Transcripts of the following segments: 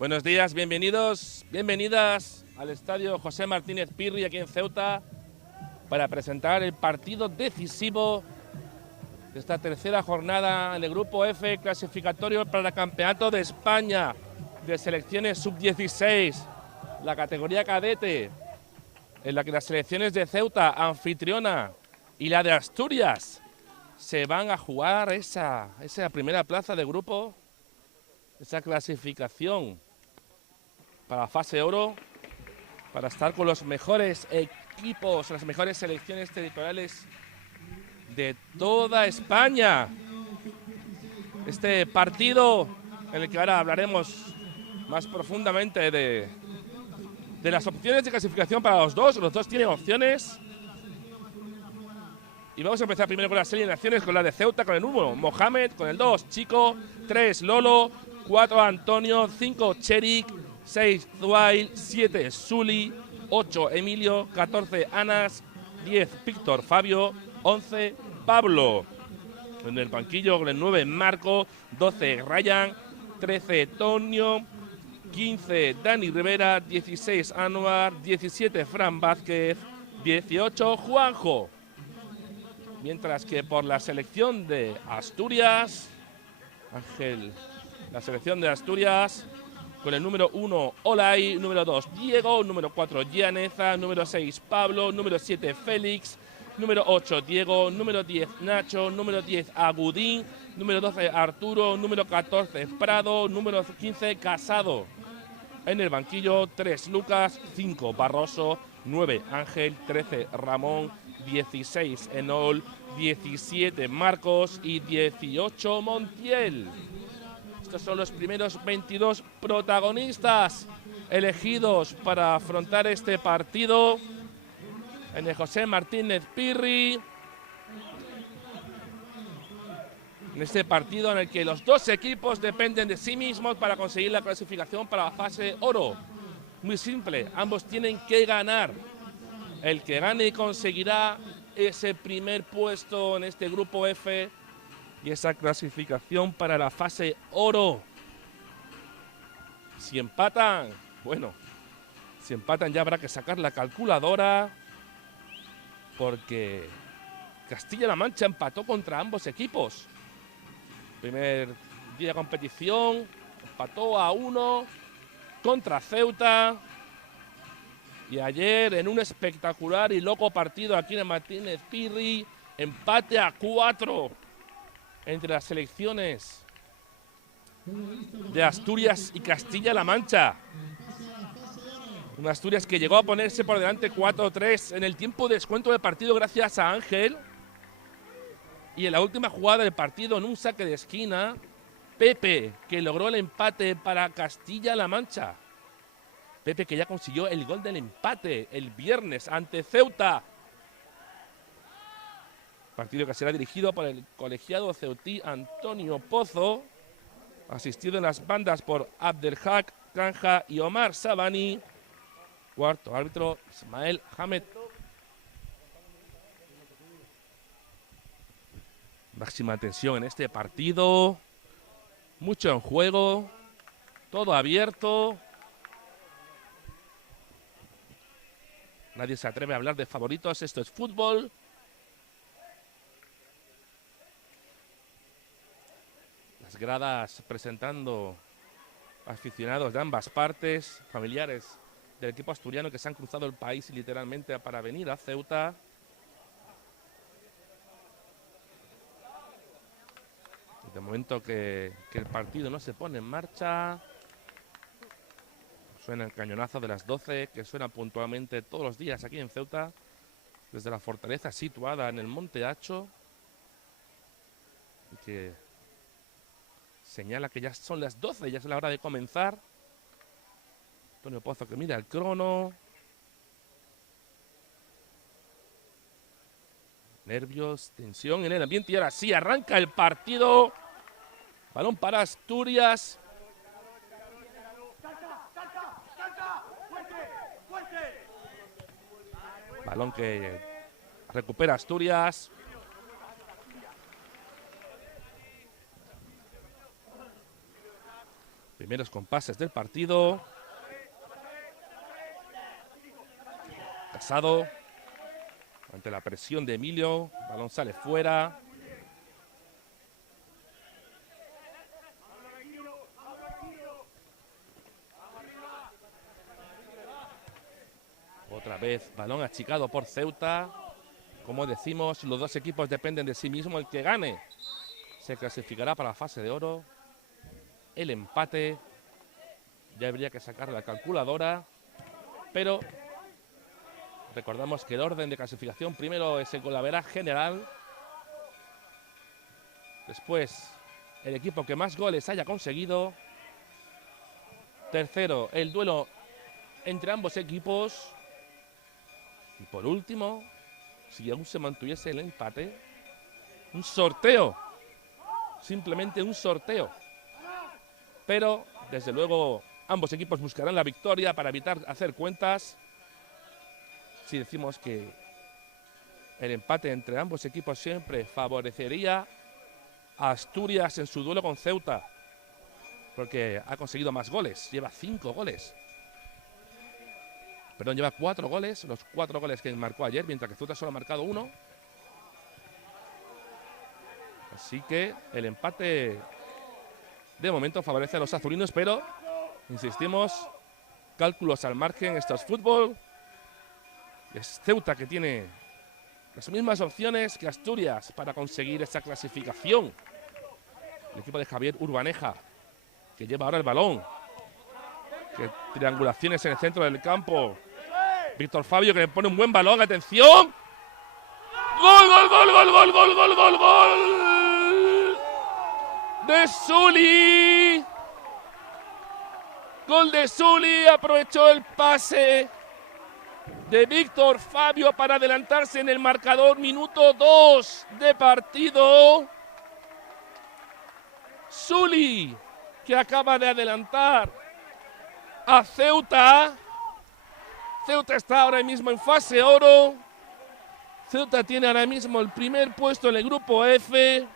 Buenos días, bienvenidos, bienvenidas al estadio José Martínez Pirri aquí en Ceuta para presentar el partido decisivo de esta tercera jornada en el Grupo F clasificatorio para el Campeonato de España de selecciones sub-16, la categoría cadete, en la que las selecciones de Ceuta, anfitriona, y la de Asturias se van a jugar esa primera plaza de grupo, esa clasificación para la fase oro, para estar con los mejores equipos, las mejores selecciones territoriales de toda España. Este partido en el que ahora hablaremos más profundamente de las opciones de clasificación para los dos tienen opciones. Y vamos a empezar primero con la serie de naciones, con la de Ceuta, con el 1, Mohamed, con el 2, Chico, 3, Lolo, 4, Antonio, 5, Cherik, 6, Zuail, 7, Suli, 8, Emilio, 14, Anas, 10, Víctor Fabio, 11, Pablo. En el banquillo con el 9, Marco, 12, Ryan, 13, Tonio, 15, Dani Rivera, 16, Anuar, 17, Fran Vázquez, 18, Juanjo. Mientras que por la selección de Asturias, Ángel, la selección de Asturias, con el número 1, Olay, número 2, Diego, número 4, Gianeza, número 6, Pablo, número 7, Félix, número 8, Diego, número 10, Nacho, número 10, Agudín, número 12, Arturo, número 14, Prado, número 15, Casado. En el banquillo, 3, Lucas, 5, Barroso, 9, Ángel, 13, Ramón, 16, Enol, 17, Marcos y 18, Montiel. Estos son los primeros 22 protagonistas elegidos para afrontar este partido en el José Martínez Pirri. En este partido en el que los dos equipos dependen de sí mismos para conseguir la clasificación para la fase oro. Muy simple, ambos tienen que ganar. El que gane conseguirá ese primer puesto en este grupo F y esa clasificación para la fase oro. Si empatan, bueno, si empatan ya habrá que sacar la calculadora, porque Castilla-La Mancha empató contra ambos equipos. Primer día de competición, empató a 1 contra Ceuta. Y ayer, en un espectacular y loco partido aquí en el Martínez Pirri, empate a 4 entre las selecciones de Asturias y Castilla-La Mancha. Una Asturias que llegó a ponerse por delante 4-3 en el tiempo de descuento del partido gracias a Ángel. Y en la última jugada del partido, en un saque de esquina, Pepe, que logró el empate para Castilla-La Mancha. Pepe, que ya consiguió el gol del empate el viernes ante Ceuta. Partido que será dirigido por el colegiado ceutí Antonio Pozo, asistido en las bandas por Abdelhak Canja y Omar Sabani. Cuarto árbitro, Ismael Hamed. Máxima tensión en este partido. Mucho en juego. Todo abierto. Nadie se atreve a hablar de favoritos. Esto es fútbol. Las gradas presentando aficionados de ambas partes, familiares del equipo asturiano que se han cruzado el país literalmente para venir a Ceuta. De momento que el partido no se pone en marcha. Suena el cañonazo de las 12, que suena puntualmente todos los días aquí en Ceuta, desde la fortaleza situada en el Monte Hacho, y que señala que ya son las 12, ya es la hora de comenzar. Antonio Pozo que mira el crono. Nervios, tensión en el ambiente y ahora sí arranca el partido. Balón para Asturias. Balón que recupera Asturias. Primeros compases del partido. Casado. Ante la presión de Emilio. El balón sale fuera. Otra vez balón achicado por Ceuta. Como decimos, los dos equipos dependen de sí mismos. El que gane se clasificará para la fase de oro. El empate ya habría que sacar la calculadora, pero recordamos que el orden de clasificación primero es el golaveraje general, después el equipo que más goles haya conseguido, tercero el duelo entre ambos equipos y por último, si aún se mantuviese el empate, un sorteo, simplemente un sorteo. Pero, desde luego, ambos equipos buscarán la victoria para evitar hacer cuentas. Si decimos que el empate entre ambos equipos siempre favorecería a Asturias en su duelo con Ceuta, porque ha conseguido más goles, lleva 5 goles. Perdón, lleva 4 goles, los 4 goles que marcó ayer, mientras que Ceuta solo ha marcado 1. Así que el empate de momento favorece a los azulinos, pero, insistimos, cálculos al margen, esto es fútbol. Es Ceuta que tiene las mismas opciones que Asturias para conseguir esa clasificación. El equipo de Javier Urbaneja, que lleva ahora el balón. Que triangulaciones en el centro del campo. Víctor Fabio que le pone un buen balón, atención. ¡Gol, gol, gol, gol, gol, gol, gol, gol, gol! De Zuli. Gol de Zuli, aprovechó el pase de Víctor Fabio para adelantarse en el marcador. Minuto 2 de partido. Zuli, que acaba de adelantar a Ceuta. Ceuta está ahora mismo en fase oro. Ceuta tiene ahora mismo el primer puesto en el grupo F.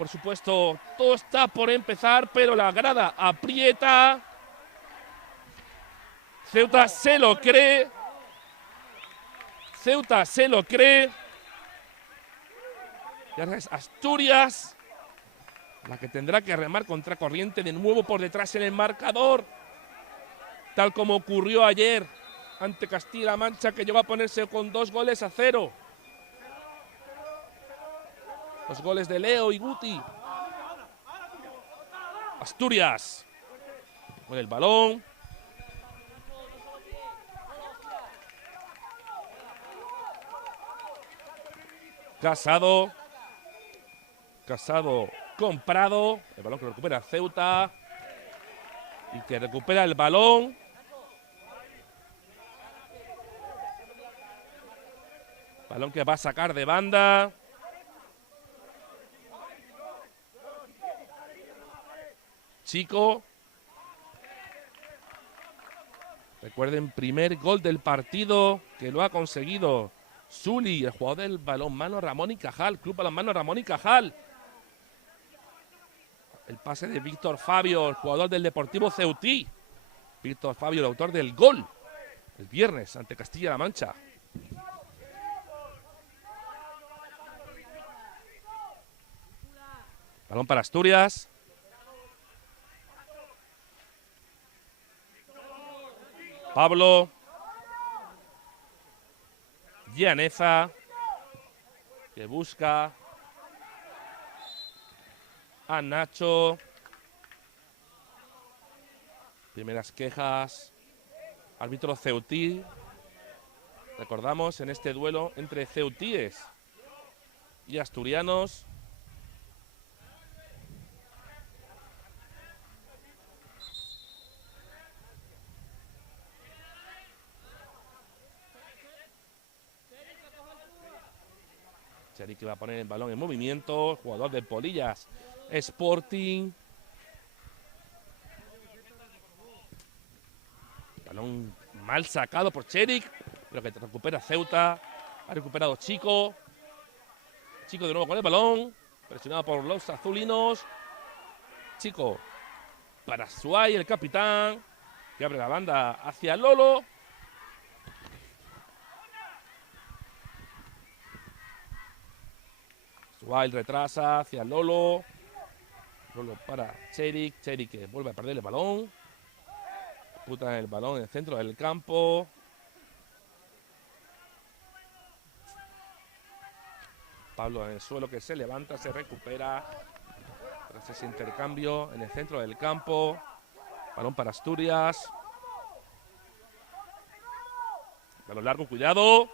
Por supuesto, todo está por empezar, pero la grada aprieta. Ceuta se lo cree. Ceuta se lo cree. Y ahora es Asturias la que tendrá que remar contracorriente de nuevo por detrás en el marcador. Tal como ocurrió ayer ante Castilla-La Mancha, que llegó a ponerse con 2-0. Los goles de Leo y Guti. Asturias con el balón. Casado comprado. El balón que recupera Ceuta. Y que recupera el balón. Balón que va a sacar de banda. Chico. Recuerden, primer gol del partido que lo ha conseguido Zuli, el jugador del balonmano Ramón y Cajal, Club Balonmano Ramón y Cajal. El pase de Víctor Fabio, el jugador del Deportivo Ceutí. Víctor Fabio, el autor del gol el viernes ante Castilla-La Mancha. Balón para Asturias. Pablo. Llaneza, que busca a Nacho. Primeras quejas. Árbitro ceutí. Recordamos en este duelo entre ceutíes y asturianos. Que va a poner el balón en movimiento, jugador de Polillas Sporting. Balón mal sacado por Cherik, pero que recupera Ceuta. Ha recuperado Chico. Chico de nuevo con el balón, presionado por los azulinos. Chico para Suay, el capitán, que abre la banda hacia Lolo. Suay retrasa hacia Lolo. Lolo para Cherik. Cherik que vuelve a perder el balón. Disputa el balón en el centro del campo. Pablo en el suelo que se levanta, se recupera. Tras ese intercambio en el centro del campo. Balón para Asturias. Balón largo, cuidado.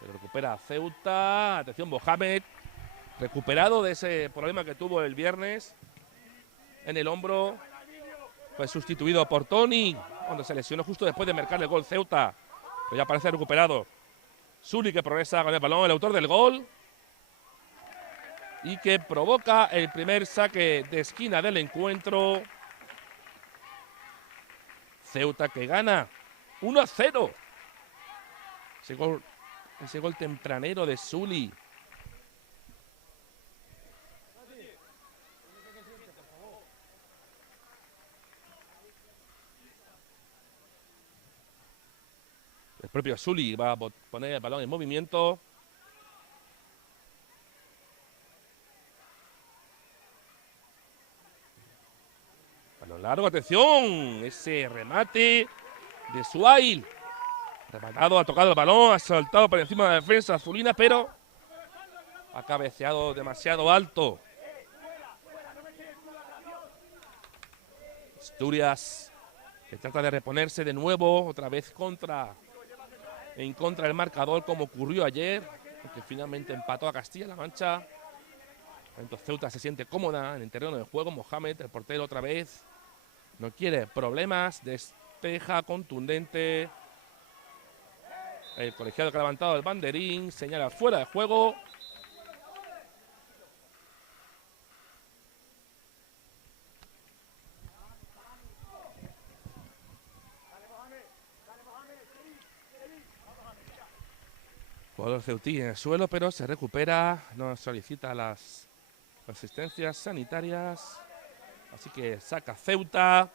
Se recupera Ceuta. Atención, Mohamed. Recuperado de ese problema que tuvo el viernes en el hombro. Fue sustituido por Tony cuando se lesionó justo después de marcar el gol Ceuta. Pero ya parece recuperado. Zuli que progresa con el balón, el autor del gol. Y que provoca el primer saque de esquina del encuentro. Ceuta que gana 1-0. Ese gol tempranero de Zuli. El propio Zuli va a poner el balón en movimiento. Balón largo, atención. Ese remate de Suail. Rematado, ha tocado el balón, ha saltado por encima de la defensa azulina, pero ha cabeceado demasiado alto. Asturias que trata de reponerse de nuevo, otra vez en contra del marcador, como ocurrió ayer, que finalmente empató a Castilla-La Mancha. Entonces Ceuta se siente cómoda en el terreno de juego. Mohamed, el portero, otra vez no quiere problemas, despeja contundente. El colegiado que ha levantado el banderín señala fuera de juego. Jugador ceutí en el suelo, pero se recupera. No solicita las asistencias sanitarias. Así que saca Ceuta.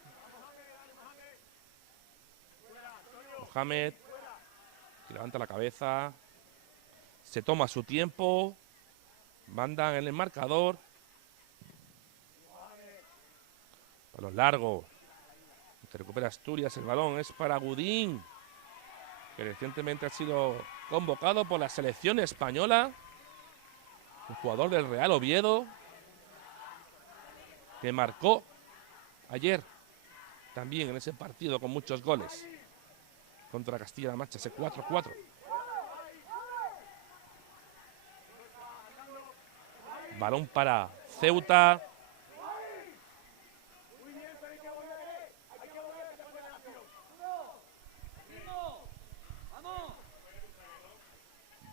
Mohamed, que levanta la cabeza. Se toma su tiempo. Mandan en el marcador. Balón largo. Que recupera Asturias. El balón es para Gudín, que recientemente ha sido convocado por la selección española. Un jugador del Real Oviedo, que marcó ayer también en ese partido con muchos goles contra Castilla-La Mancha, ese 4-4. Balón para Ceuta.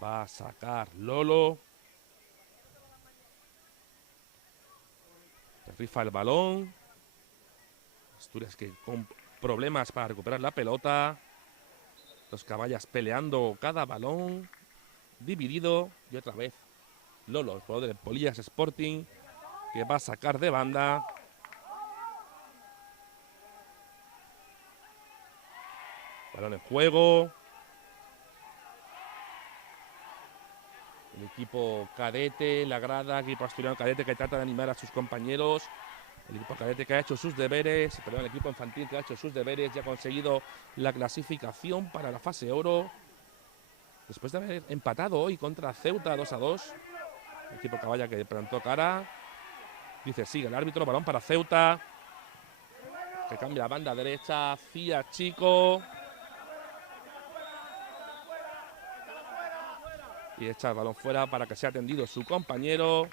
Va a sacar Lolo. Rifa el balón. Asturias que con problemas para recuperar la pelota. Los caballas peleando cada balón. Dividido. Y otra vez Lolo, el jugador de Polillas Sporting, que va a sacar de banda. Balón en juego. El equipo cadete, la grada, equipo asturiano cadete que trata de animar a sus compañeros. El equipo cadete que ha hecho sus deberes, perdón, el equipo infantil que ha hecho sus deberes y ha conseguido la clasificación para la fase oro. Después de haber empatado hoy contra Ceuta 2-2. El equipo caballa que plantó cara. Dice, sigue el árbitro, balón para Ceuta. Que cambia la banda derecha, Cía Chico. Y echa el balón fuera para que sea atendido su compañero.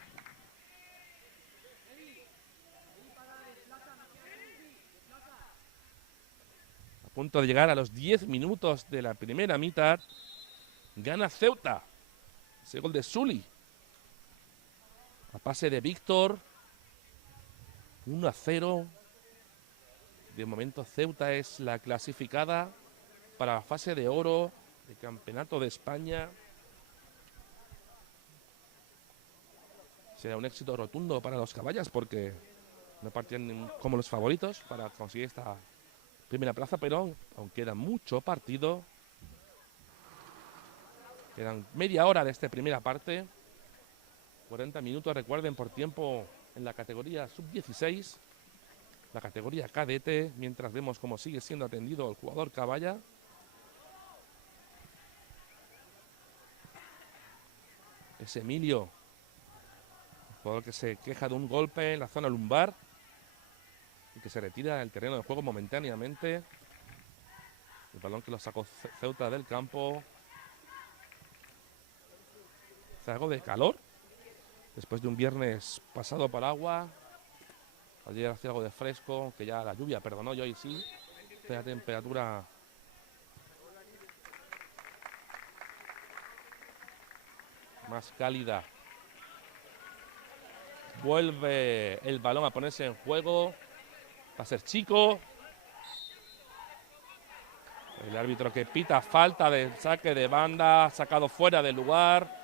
A punto de llegar a los 10 minutos de la primera mitad. Gana Ceuta. Ese gol de Zuli. A pase de Víctor. 1-0. De momento Ceuta es la clasificada para la fase de oro del Campeonato de España. Será un éxito rotundo para los caballas porque No partían como los favoritos para conseguir esta primera plaza, pero aún queda mucho partido. Quedan media hora de esta primera parte. 40 minutos, recuerden, por tiempo en la categoría sub-16. La categoría cadete, mientras vemos cómo sigue siendo atendido el jugador Caballa. Es Emilio, el jugador que se queja de un golpe en la zona lumbar y que se retira del terreno de juego momentáneamente. El balón que lo sacó Ceuta del campo. Hace algo de calor después de un viernes pasado por agua. Ayer hacía algo de fresco, que ya la lluvia perdonó, y hoy sí. La temperatura más cálida. Vuelve el balón a ponerse en juego. Va a ser Chico. El árbitro que pita falta de saque de banda, sacado fuera del lugar.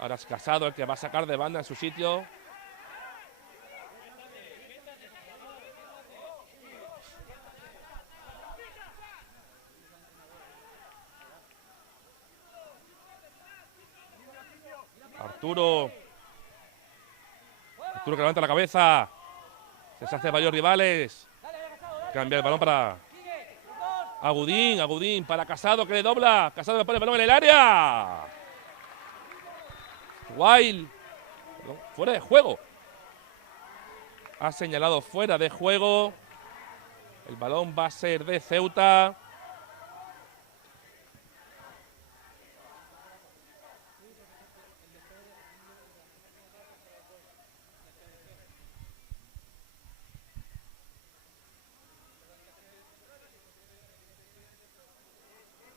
Ahora es Casado el que va a sacar de banda en su sitio. Arturo que levanta la cabeza. Se hace varios rivales. Cambia el balón para Agudín. Agudín para Casado, que le dobla. Casado le pone el balón en el área. Wild. Fuera de juego. Ha señalado fuera de juego. El balón va a ser de Ceuta.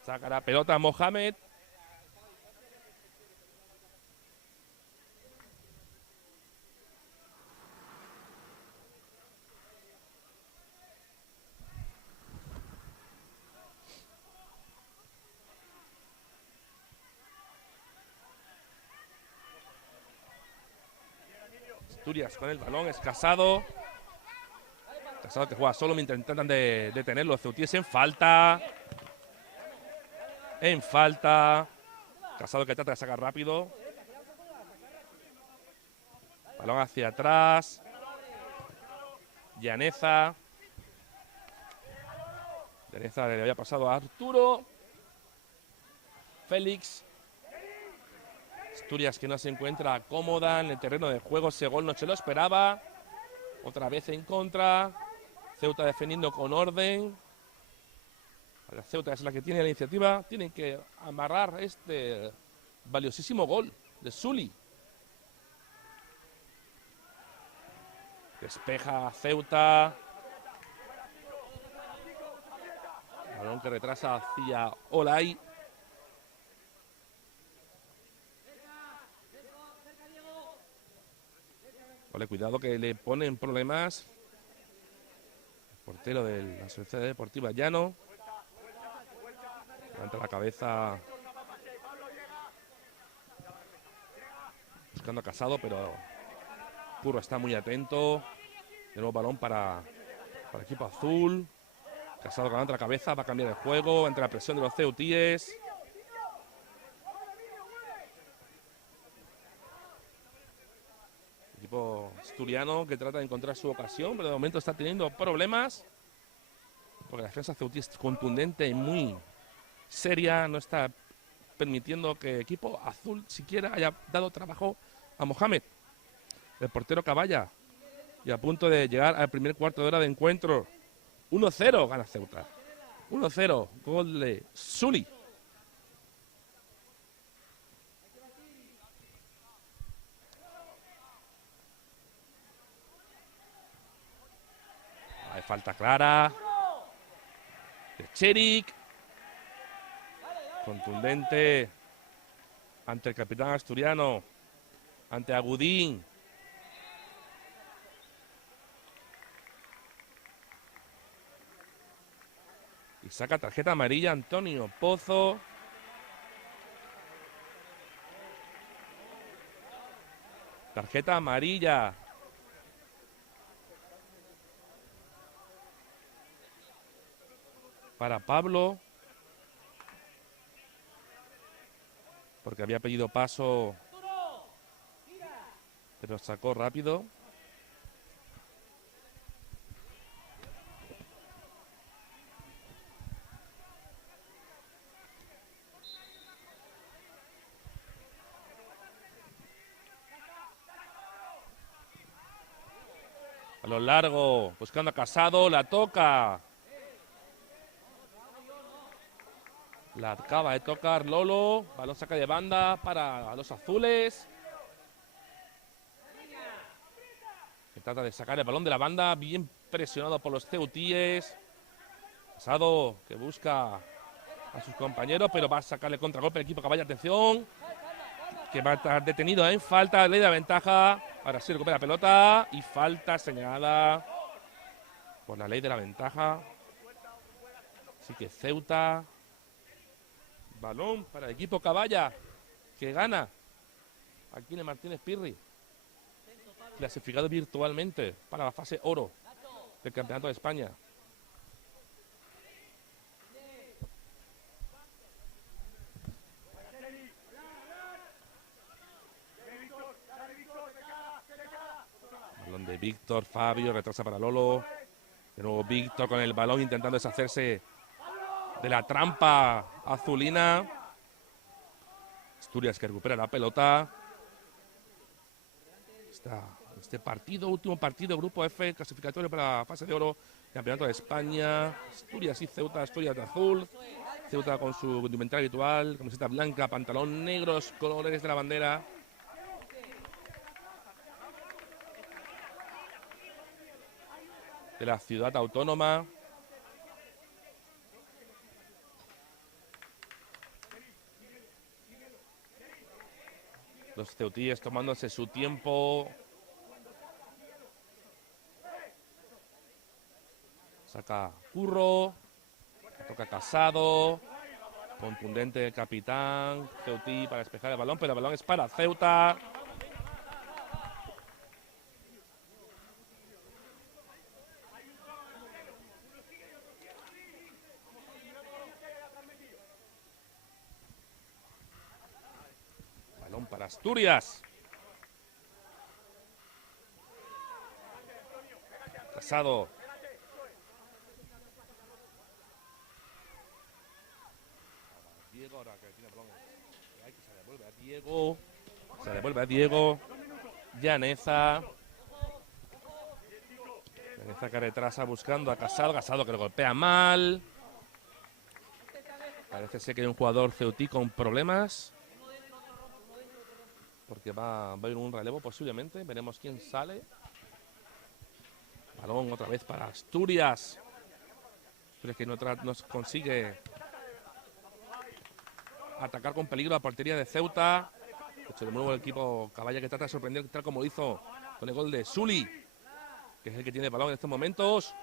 Saca la pelota Mohamed. Asturias con el balón, es Casado. Casado que juega solo mientras intentan detenerlo. Ceutíes en falta. En falta. Casado que trata de sacar rápido. Balón hacia atrás. Llaneza. Llaneza le había pasado a Arturo. Félix. Asturias que no se encuentra cómoda en el terreno de juego. Ese gol no se lo esperaba. Otra vez en contra. Ceuta defendiendo con orden. La Ceuta es la que tiene la iniciativa. Tienen que amarrar este valiosísimo gol de Sully. Despeja Ceuta. Balón que retrasa hacia Olay. Vale, cuidado que le ponen problemas. El portero de la Sociedad Deportiva Llano. Levanta la cabeza. Buscando a Casado, pero Curro está muy atento. De nuevo balón para el equipo azul. Casado levanta la cabeza, va a cambiar el juego. Entre la presión de los ceutíes. Equipo asturiano que trata de encontrar su ocasión, pero de momento está teniendo problemas. Porque la defensa ceutí es contundente y muy seria. No está permitiendo que el equipo azul siquiera haya dado trabajo a Mohamed. El portero Caballa. Y a punto de llegar al primer cuarto de hora de encuentro. 1-0 gana Ceuta. 1-0. Gol de Sully. Hay falta clara. De Cherik. Contundente. Ante el capitán asturiano. Ante Agudín. Y saca tarjeta amarilla Antonio Pozo. Tarjeta amarilla para Pablo, porque había pedido paso, pero sacó rápido. A lo largo, buscando a Casado, la toca. La acaba de tocar Lolo. Balón saca de banda para los azules. Se trata de sacar el balón de la banda. Bien presionado por los ceutíes. Casado que busca a sus compañeros, pero va a sacarle contragolpe al equipo Caballa. Atención, que va a estar detenido en falta. Ley de la ventaja. Ahora sí recupera la pelota. Y falta señalada por la ley de la ventaja. Así que Ceuta. Balón para el equipo Caballa, que gana aquí en Martínez Pirri. Clasificado virtualmente para la fase oro del Campeonato de España. Balón de Víctor, Fabio, retrasa para Lolo. De nuevo Víctor con el balón intentando deshacerse de la trampa azulina. Asturias que recupera la pelota. Este partido, último partido, Grupo F, clasificatorio para la fase de oro, Campeonato de España. Asturias y Ceuta, Asturias de azul. Ceuta con su indumentaria habitual, camiseta blanca, pantalón negros, colores de la bandera. De la ciudad autónoma. Los ceutíes tomándose su tiempo. Saca Curro. Toca Casado. Contundente el capitán. Ceutí para despejar el balón, pero el balón es para Ceuta. Balón para Asturias. Casado. Diego, ahora que tiene balón. Se devuelve a Diego. Se devuelve a Diego. Llaneza. Llaneza que retrasa buscando a Casado. Casado que lo golpea mal. Parece ser que hay un jugador ceutí con problemas. Porque va a haber un relevo posiblemente. Veremos quién sale. Balón otra vez para Asturias. Asturias que no consigue atacar con peligro a la portería de Ceuta. De nuevo el equipo Caballa que trata de sorprender tal como lo hizo con el gol de Suli, que es el que tiene el balón en estos momentos.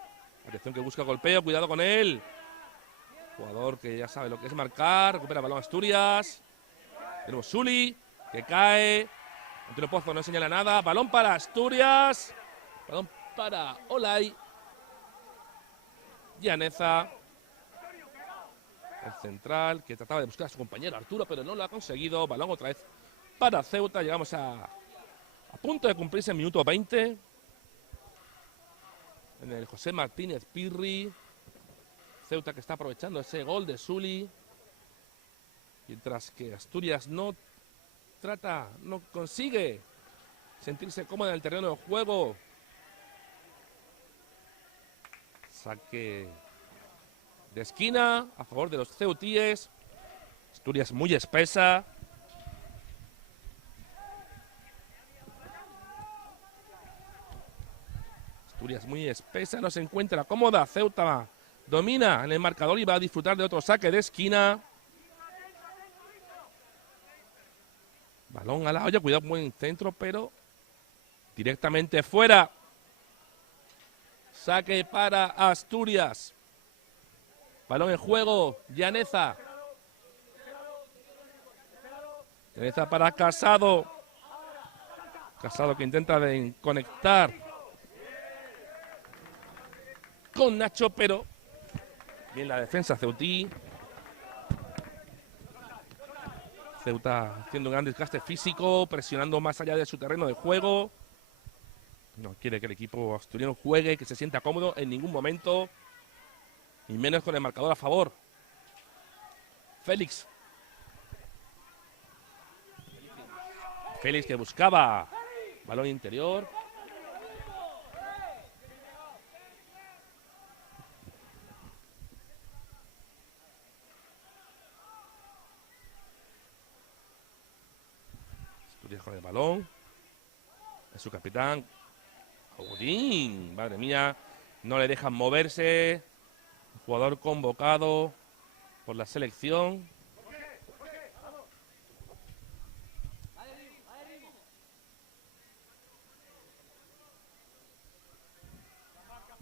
Atención que busca golpeo, cuidado con él. Jugador que ya sabe lo que es marcar. Recupera el balón Asturias. Tenemos Suli, que cae. Antonio Pozo no señala nada. Balón para Asturias. Balón para Olay. Llaneza. El central que trataba de buscar a su compañero Arturo, pero no lo ha conseguido. Balón otra vez para Ceuta. Llegamos a punto de cumplirse el minuto 20. En el José Martínez Pirri. Ceuta que está aprovechando ese gol de Suli. Mientras que Asturias no consigue sentirse cómoda en el terreno de juego. Saque de esquina a favor de los ceutíes. Asturias muy espesa. Asturias muy espesa, no se encuentra cómoda. Ceuta domina en el marcador y va a disfrutar de otro saque de esquina. Balón a la olla, cuidado, buen centro, pero directamente fuera. Saque para Asturias. Balón en juego, Llaneza. Llaneza para Casado. Casado que intenta conectar con Nacho, pero Bien la defensa ceutí. Ceuta haciendo un gran desgaste físico, presionando más allá de su terreno de juego. No quiere que el equipo asturiano juegue, que se sienta cómodo en ningún momento. Y menos con el marcador a favor. Félix. Félix que buscaba balón interior. Asturias con el balón. Es su capitán. Godín. Madre mía. No le dejan moverse. Jugador convocado por la selección.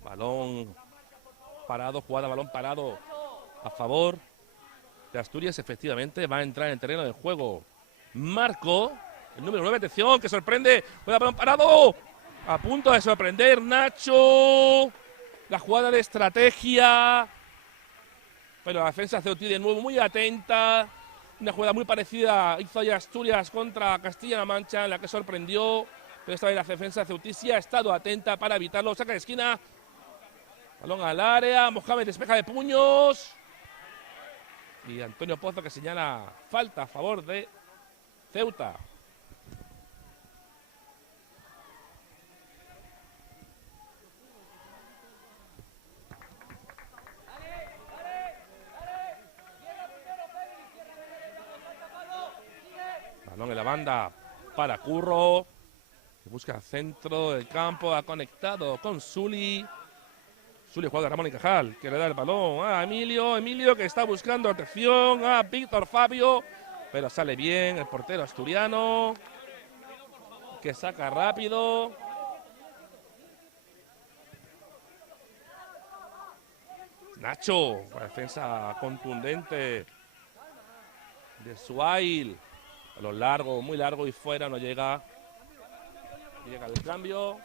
Balón parado, jugada, balón parado a favor de Asturias. Efectivamente va a entrar en el terreno de juego Marco, el número 9, atención, que sorprende, juega balón parado, a punto de sorprender Nacho, la jugada de estrategia, pero la defensa ceutí de nuevo muy atenta, una jugada muy parecida hizo ya Asturias contra Castilla-La Mancha, en la que sorprendió, pero esta vez la defensa ceutí sí ha estado atenta para evitarlo, saca de esquina, balón al área, Mohamed despeja de puños. Y Antonio Pozo que señala falta a favor de Ceuta. Balón en la banda para Curro. Que busca el centro del campo, ha conectado con Zuli. Zuli juega de Ramón y Cajal, que le da el balón a Emilio. Emilio que está buscando atención a Víctor Fabio, pero sale bien el portero asturiano, que saca rápido. Nacho, la defensa contundente de Suail. A lo largo, muy largo y fuera, no llega. Llega el cambio.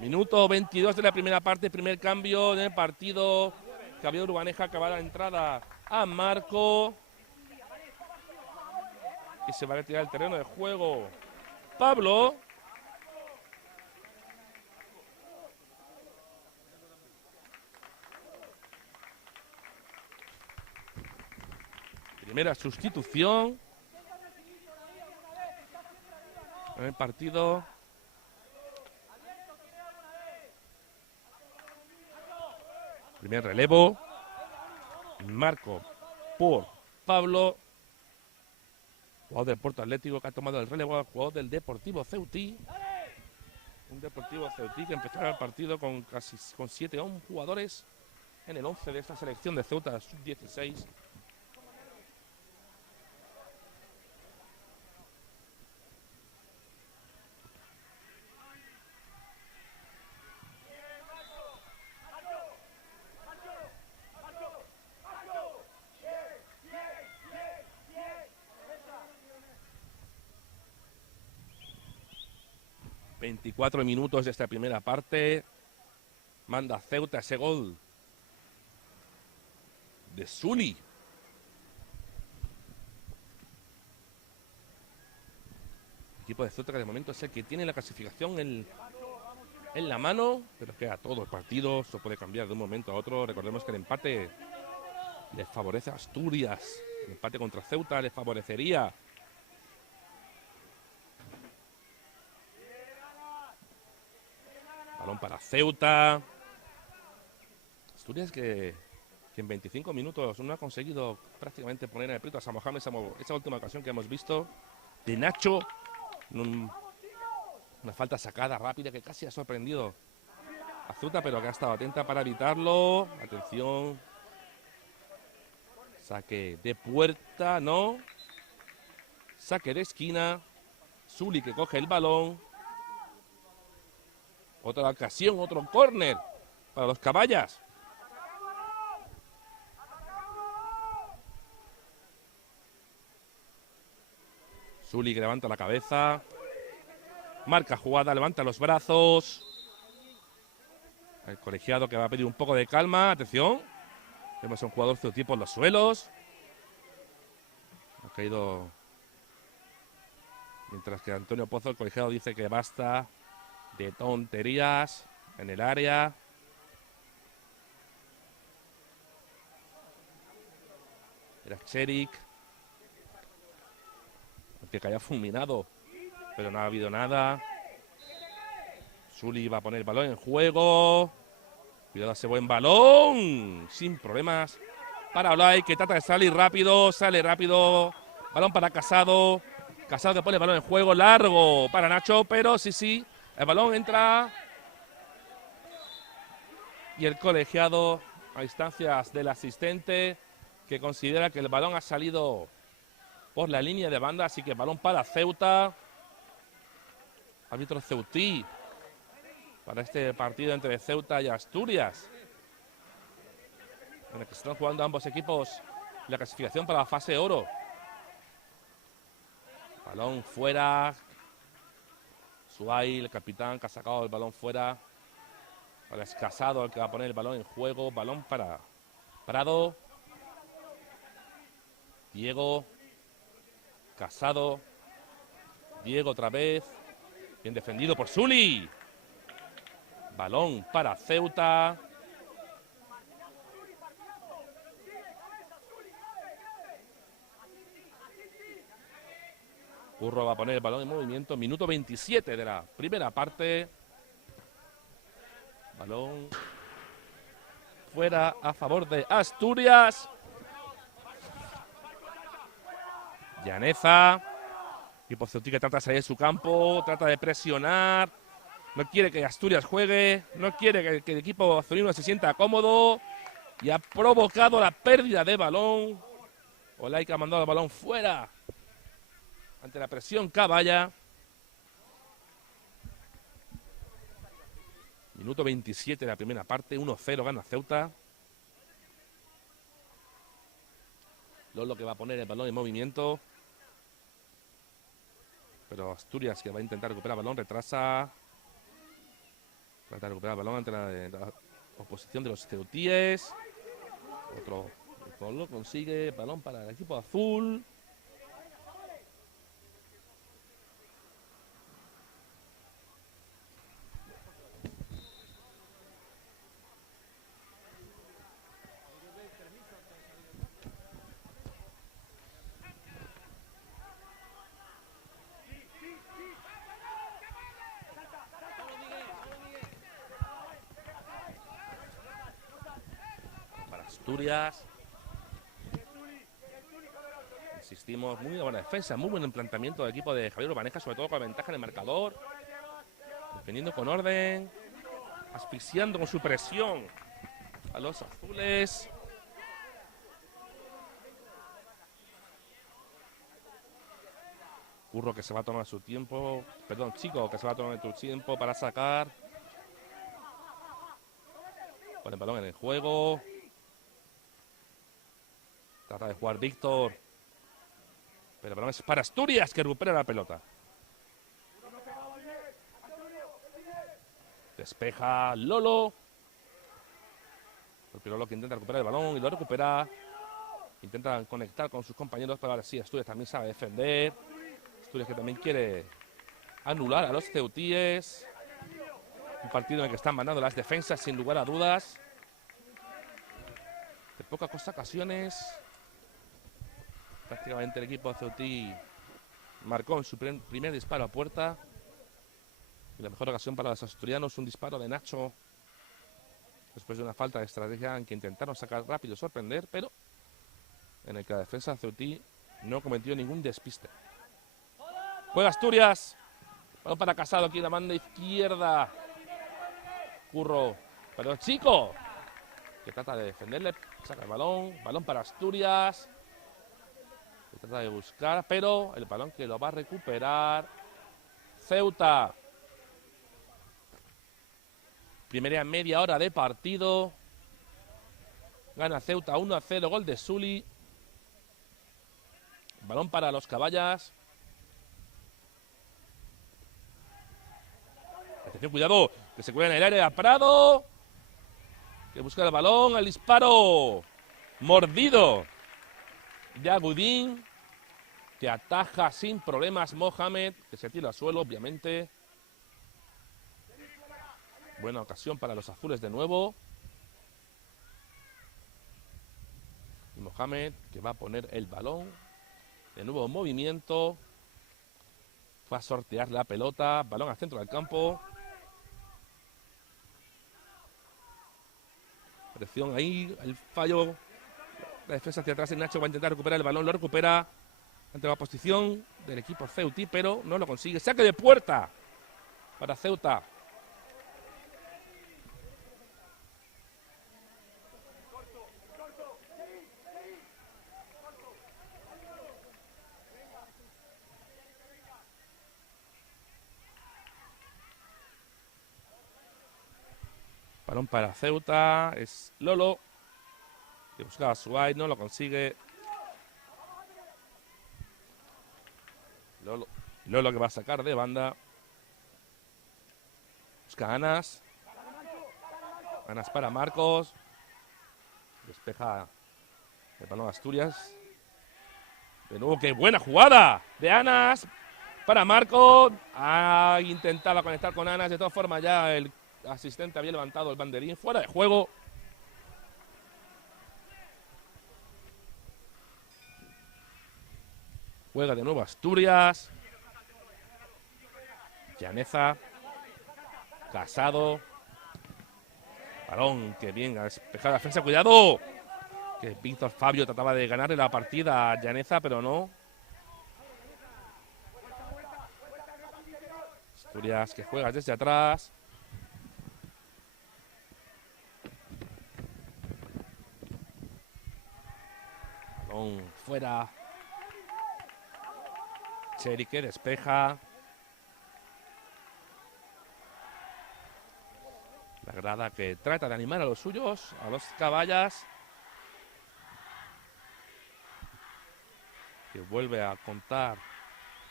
Minuto 22 de la primera parte, primer cambio en el partido. Javier Urbaneja que va a la entrada a Marco. Y se va a retirar el terreno de juego Pablo. Primera sustitución en el partido. Primer relevo. Marco por Pablo. Jugador del Porto Atlético que ha tomado el relevo al jugador del Deportivo Ceutí. Un Deportivo Ceutí que empezará el partido con casi 7 jugadores en el 11 de esta selección de Ceuta sub-16. ...24 minutos de esta primera parte... ...manda Ceuta ese gol... ...de Zuli... ...el equipo de Ceuta que de momento es el que tiene la clasificación en la mano... ...pero queda todo el partido... ...eso puede cambiar de un momento a otro... ...recordemos que el empate... ...le favorece a Asturias... ...el empate contra Ceuta le favorecería... Balón para Ceuta. Asturias que en 25 minutos no ha conseguido prácticamente poner en el aprieto a San Mohamed. Esa última ocasión que hemos visto de Nacho. Una falta sacada rápida que casi ha sorprendido a Ceuta, pero que ha estado atenta para evitarlo. Atención. Saque de puerta, no. Saque de esquina. Zuli que coge el balón. Otra ocasión, otro córner para los caballas. Zuli que levanta la cabeza. Marca jugada, levanta los brazos. El colegiado que va a pedir un poco de calma. Atención. Vemos a un jugador ceutí por los suelos. Ha caído. Mientras que Antonio Pozo, el colegiado, dice que basta de tonterías en el área. Era Cherik. Que haya fulminado, pero no ha habido nada. Sully va a poner el balón en juego. Cuidado ese buen balón. Sin problemas para Olay, que trata de salir rápido. Sale rápido. Balón para Casado. Casado que pone el balón en juego. Largo para Nacho, pero sí. El balón entra. Y el colegiado, a instancias del asistente, que considera que el balón ha salido por la línea de banda, así que balón para Ceuta. Árbitro ceutí para este partido entre Ceuta y Asturias, en el que están jugando ambos equipos la clasificación para la fase oro. Balón fuera. Suay, el capitán, que ha sacado el balón fuera. Ahora es Casado el que va a poner el balón en juego. Balón para Prado. Diego. Casado. Diego otra vez. Bien defendido por Sully. Balón para Ceuta. Curro va a poner el balón en movimiento. Minuto 27 de la primera parte. Balón fuera a favor de Asturias. Llaneza. Equipo ceutí que trata de salir de su campo. Trata de presionar. No quiere que Asturias juegue. No quiere que el equipo azulino se sienta cómodo. Y ha provocado la pérdida de balón. Olaica ha mandado el balón fuera. Ante la presión Caballa. Minuto 27 de la primera parte. 1-0 gana Ceuta. Lolo que va a poner el balón en movimiento. Pero Asturias, que va a intentar recuperar el balón, retrasa. Trata de recuperar el balón ante la oposición de los ceutíes. Otro Lolo consigue. Balón para el equipo azul. Asturias. Insistimos, muy buena defensa, muy buen planteamiento del equipo de Javier Urbaneja, sobre todo con la ventaja en el marcador. Defendiendo con orden, asfixiando con su presión a los azules. Curro que se va a tomar su tiempo, perdón, Chico que se va a tomar su tiempo para sacar. Pone el balón en el juego. Trata de jugar Víctor. Pero el balón es para Asturias, que recupera la pelota. Despeja Lolo. El Lolo que intenta recuperar el balón y lo recupera. Intenta conectar con sus compañeros, pero ahora sí, Asturias también sabe defender. Asturias que también quiere anular a los ceutíes. Un partido en el que están mandando las defensas sin lugar a dudas. De pocas ocasiones. Prácticamente el equipo ceutí marcó en su primer disparo a puerta. Y la mejor ocasión para los asturianos, un disparo de Nacho. Después de una falta de estrategia en que intentaron sacar rápido y sorprender, pero en el que la defensa ceutí no cometió ningún despiste. Juega Asturias. Balón para Casado aquí en la banda izquierda. Curro. Pero Chico, que trata de defenderle. Saca el balón. Balón para Asturias. Que trata de buscar, pero el balón que lo va a recuperar Ceuta. Primera media hora de partido. Gana Ceuta 1-0, gol de Sully. Balón para los Caballas. Atención, cuidado, que se cuela en el área. Prado. que busca el balón, el disparo mordido de Agudín, que ataja sin problemas Mohamed, que se tira al suelo, obviamente. Buena ocasión para los azules de nuevo. Y Mohamed, que va a poner el balón. De nuevo en movimiento. Va a sortear la pelota. Balón al centro del campo. Presión ahí, el fallo. La defensa hacia atrás. Nacho va a intentar recuperar el balón. Lo recupera ante la posición del equipo Ceutí, pero no lo consigue. Saque de puerta para Ceuta. Balón para Ceuta. Es Lolo, que buscaba a Suárez, no lo consigue. Lolo que va a sacar de banda. Busca a Anas. Anas para Marcos. Despeja el balón a Asturias. De nuevo, qué buena jugada de Anas para Marcos. Intentaba conectar con Anas. De todas formas, ya el asistente había levantado el banderín. Fuera de juego. Juega de nuevo Asturias. Llaneza. Casado. Balón, que bien, ha despejado la defensa. ¡Cuidado! Que Víctor Fabio trataba de ganarle la partida a Llaneza, pero no. Asturias, que juega desde atrás. Balón fuera. Cheri que despeja. La grada que trata de animar a los suyos, a los caballas. Que vuelve a contar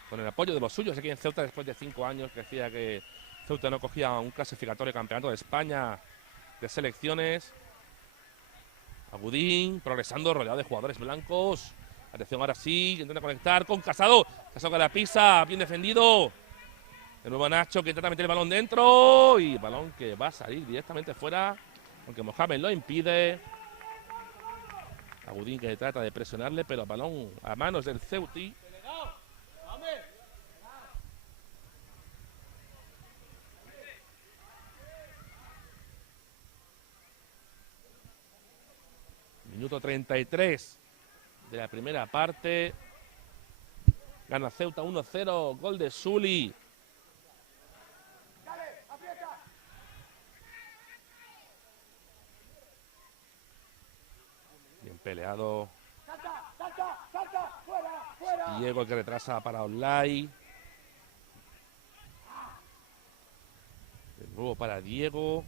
con el apoyo de los suyos aquí en Ceuta después de 5 años, que decía que Ceuta no cogía un clasificatorio campeonato de España de selecciones. Agudín progresando, rodeado de jugadores blancos. Atención, ahora sí, intenta conectar con Casado. Casado que la pisa, bien defendido. De nuevo Nacho que intenta meter el balón dentro. Y balón que va a salir directamente fuera, aunque Mohamed lo impide. Agudín que trata de presionarle, pero balón a manos del Ceutí. Minuto 33 de la primera parte. Gana Ceuta 1-0. Gol de Suli. Bien peleado. Diego que retrasa para Olay. De nuevo para Diego.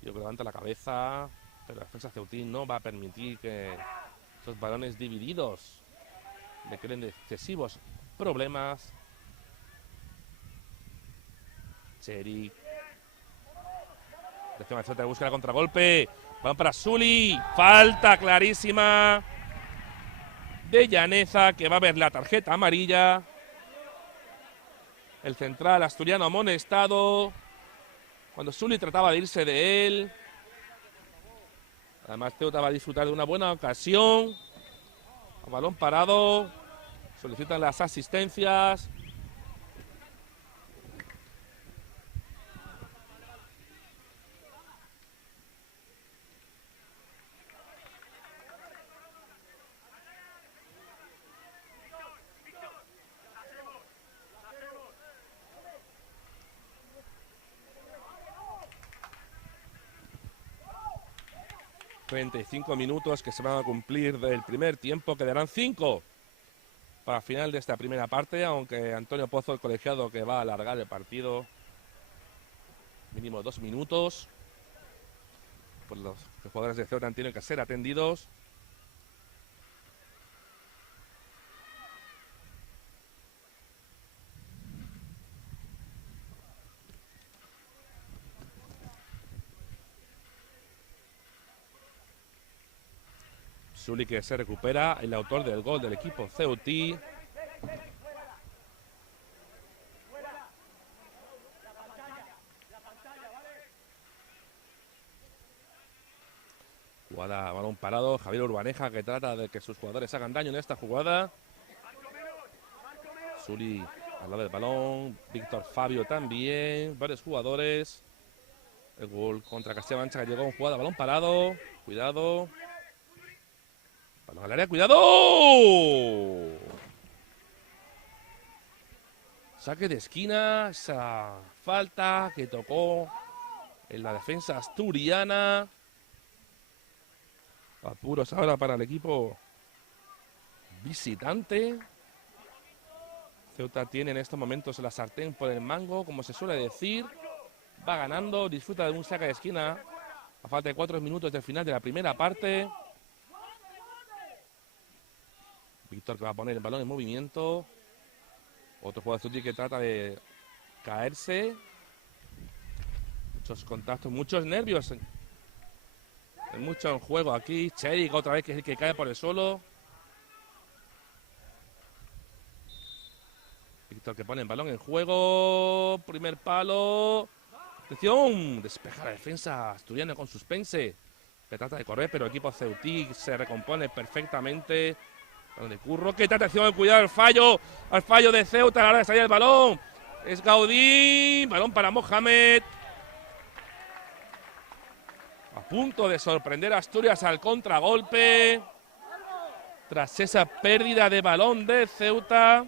Diego que levanta la cabeza. Pero la defensa ceutín no va a permitir que esos balones divididos le creen excesivos problemas. Cheri. Atención, Ceuta busca el contragolpe. Van para Suli. Falta clarísima de Llaneza, que va a ver la tarjeta amarilla. El central asturiano amonestado cuando Suli trataba de irse de él. Además, Ceuta va a disfrutar de una buena ocasión. A balón parado. Solicitan las asistencias. ...35 minutos que se van a cumplir del primer tiempo... ...quedarán 5 para el final de esta primera parte... ...aunque Antonio Pozo, el colegiado, que va a alargar el partido... ...mínimo 2 minutos... ...pues los jugadores de Ceuta tienen que ser atendidos... Zuli que se recupera, el autor del gol del equipo Ceutí. Jugada, balón parado, Javier Urbaneja que trata de que sus jugadores hagan daño en esta jugada. Zuli al lado del balón, Víctor Fabio también, varios jugadores. El gol contra Castilla-La Mancha que llegó en jugada, balón parado, cuidado. Balón al área, cuidado. Saque de esquina, esa falta que tocó en la defensa asturiana. Apuros ahora para el equipo visitante. Ceuta tiene en estos momentos la sartén por el mango, como se suele decir. Va ganando, disfruta de un saque de esquina a falta de 4 minutos del final de la primera parte. Víctor que va a poner el balón en movimiento. Otro jugador que trata de caerse. Muchos contactos, muchos nervios. Hay mucho en juego aquí. Cherik otra vez que es el que cae por el suelo. Víctor que pone el balón en juego. Primer palo. Atención. Despeja la defensa asturiana con suspense. Que trata de correr, pero el equipo ceutí se recompone perfectamente. Balón de Curro. Que atención de cuidar el fallo. Al fallo de Ceuta a la hora de salir el balón. Es Gaudí. Balón para Mohamed. A punto de sorprender a Asturias al contragolpe. Tras esa pérdida de balón de Ceuta.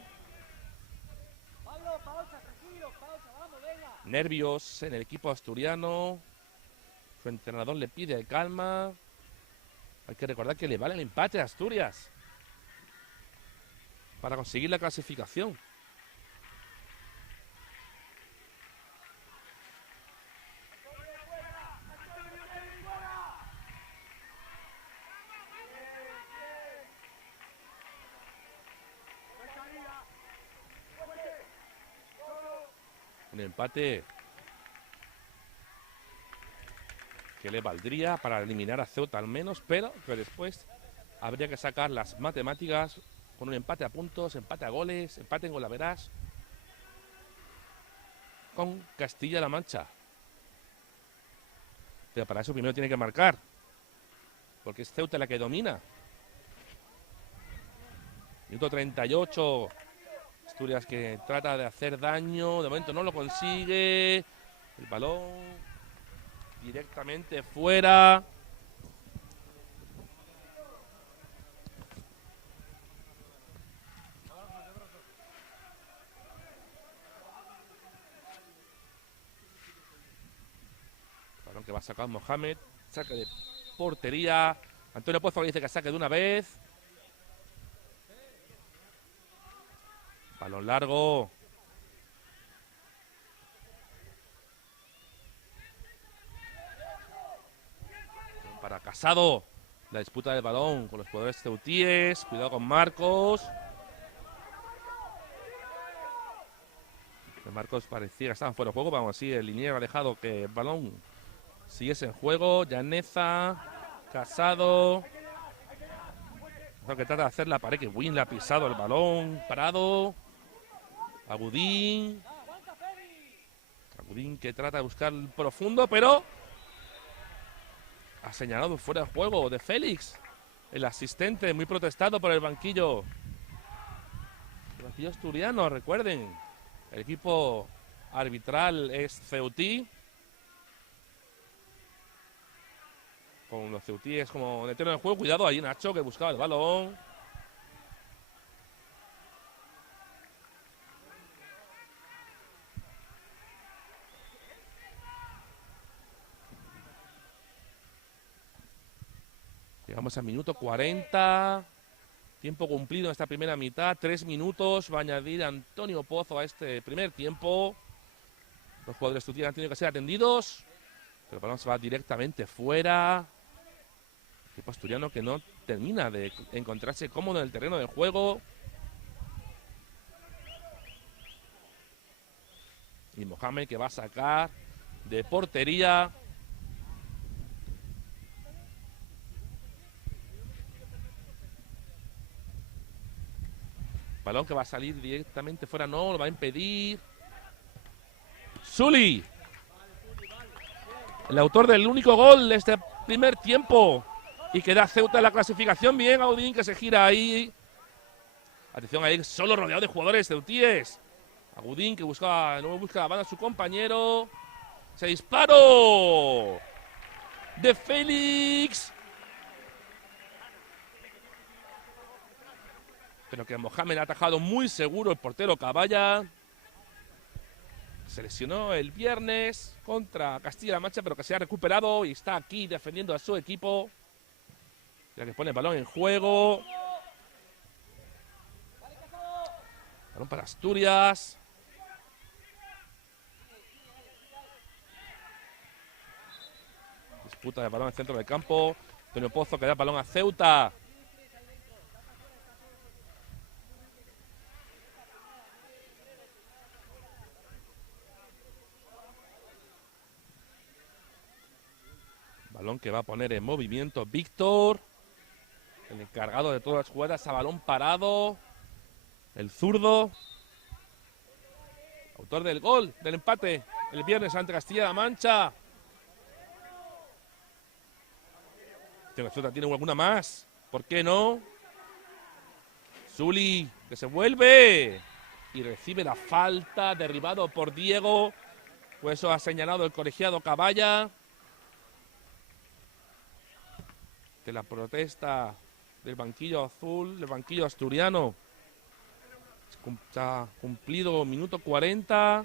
Nervios en el equipo asturiano. Su entrenador le pide calma. Hay que recordar que le vale el empate a Asturias para conseguir la clasificación. Un empate que le valdría para eliminar a Ceuta al menos, pero que después habría que sacar las matemáticas con un empate a puntos, empate a goles, empate en golaveras con Castilla-La Mancha. Pero para eso primero tiene que marcar, porque es Ceuta la que domina. Minuto 38. Asturias que trata de hacer daño, de momento no lo consigue. El balón directamente fuera. Balón que va a sacar Mohamed. Saque de portería. Antonio Pozo le dice que saque de una vez. Balón largo. Para Casado. La disputa del balón con los jugadores ceutíes. Cuidado con Marcos. Marcos parecía que estaban fuera de juego. Vamos, así el liniero ha dejado que el balón siguiese en juego. Llaneza. Casado. Lo que trata de hacer la pared, que Win le ha pisado el balón. Parado. Agudín. Agudín que trata de buscar el profundo, pero ha señalado fuera de juego de Félix. El asistente muy protestado por el banquillo. El banquillo asturiano, recuerden. El equipo arbitral es ceutí. Con los ceutíes como en el terreno de juego. Cuidado ahí Nacho que buscaba el balón. Llegamos al minuto 40. Tiempo cumplido en esta primera mitad. 3 minutos. Va a añadir Antonio Pozo a este primer tiempo. Los jugadores ceutíes han tenido que ser atendidos. Pero el balón se va directamente fuera. El equipo asturiano que no termina de encontrarse cómodo en el terreno de juego. Y Mohamed que va a sacar de portería. Balón que va a salir directamente fuera, no, lo va a impedir. Sully, el autor del único gol de este primer tiempo. Y que da Ceuta en la clasificación. Bien, Audín, que se gira ahí. Atención ahí, solo rodeado de jugadores ceutíes. Agudín, que no busca la banda a su compañero. ¡Se disparó! De Félix. Pero que Mohamed ha atajado muy seguro el portero Caballa. Se lesionó el viernes contra Castilla-La Mancha, pero que se ha recuperado y está aquí defendiendo a su equipo. Ya que pone el balón en juego. Balón para Asturias. Disputa del balón en el centro del campo. Antonio Pozo que da el balón a Ceuta. Balón que va a poner en movimiento Víctor. El encargado de todas las jugadas a balón parado. El zurdo. Autor del gol, del empate el viernes ante Castilla-La Mancha. ¿Tiene alguna más? ¿Por qué no? Sully, que se vuelve. Y recibe la falta, derribado por Diego. Pues eso ha señalado el colegiado Caballa. De la protesta del banquillo azul, del banquillo asturiano. Se ha cumplido minuto 40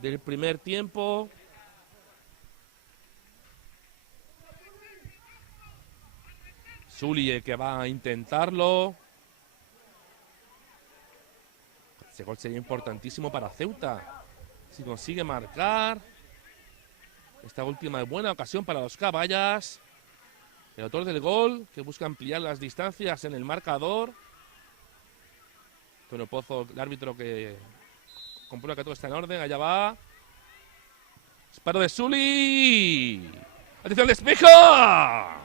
del primer tiempo. Sully que va a intentarlo. Ese gol sería importantísimo para Ceuta. Si consigue marcar. Esta última buena ocasión para los Caballas. El autor del gol que busca ampliar las distancias en el marcador. Antonio Pozo, el árbitro que comprueba que todo está en orden. Allá va. Disparo de Sully. Atención, despeja.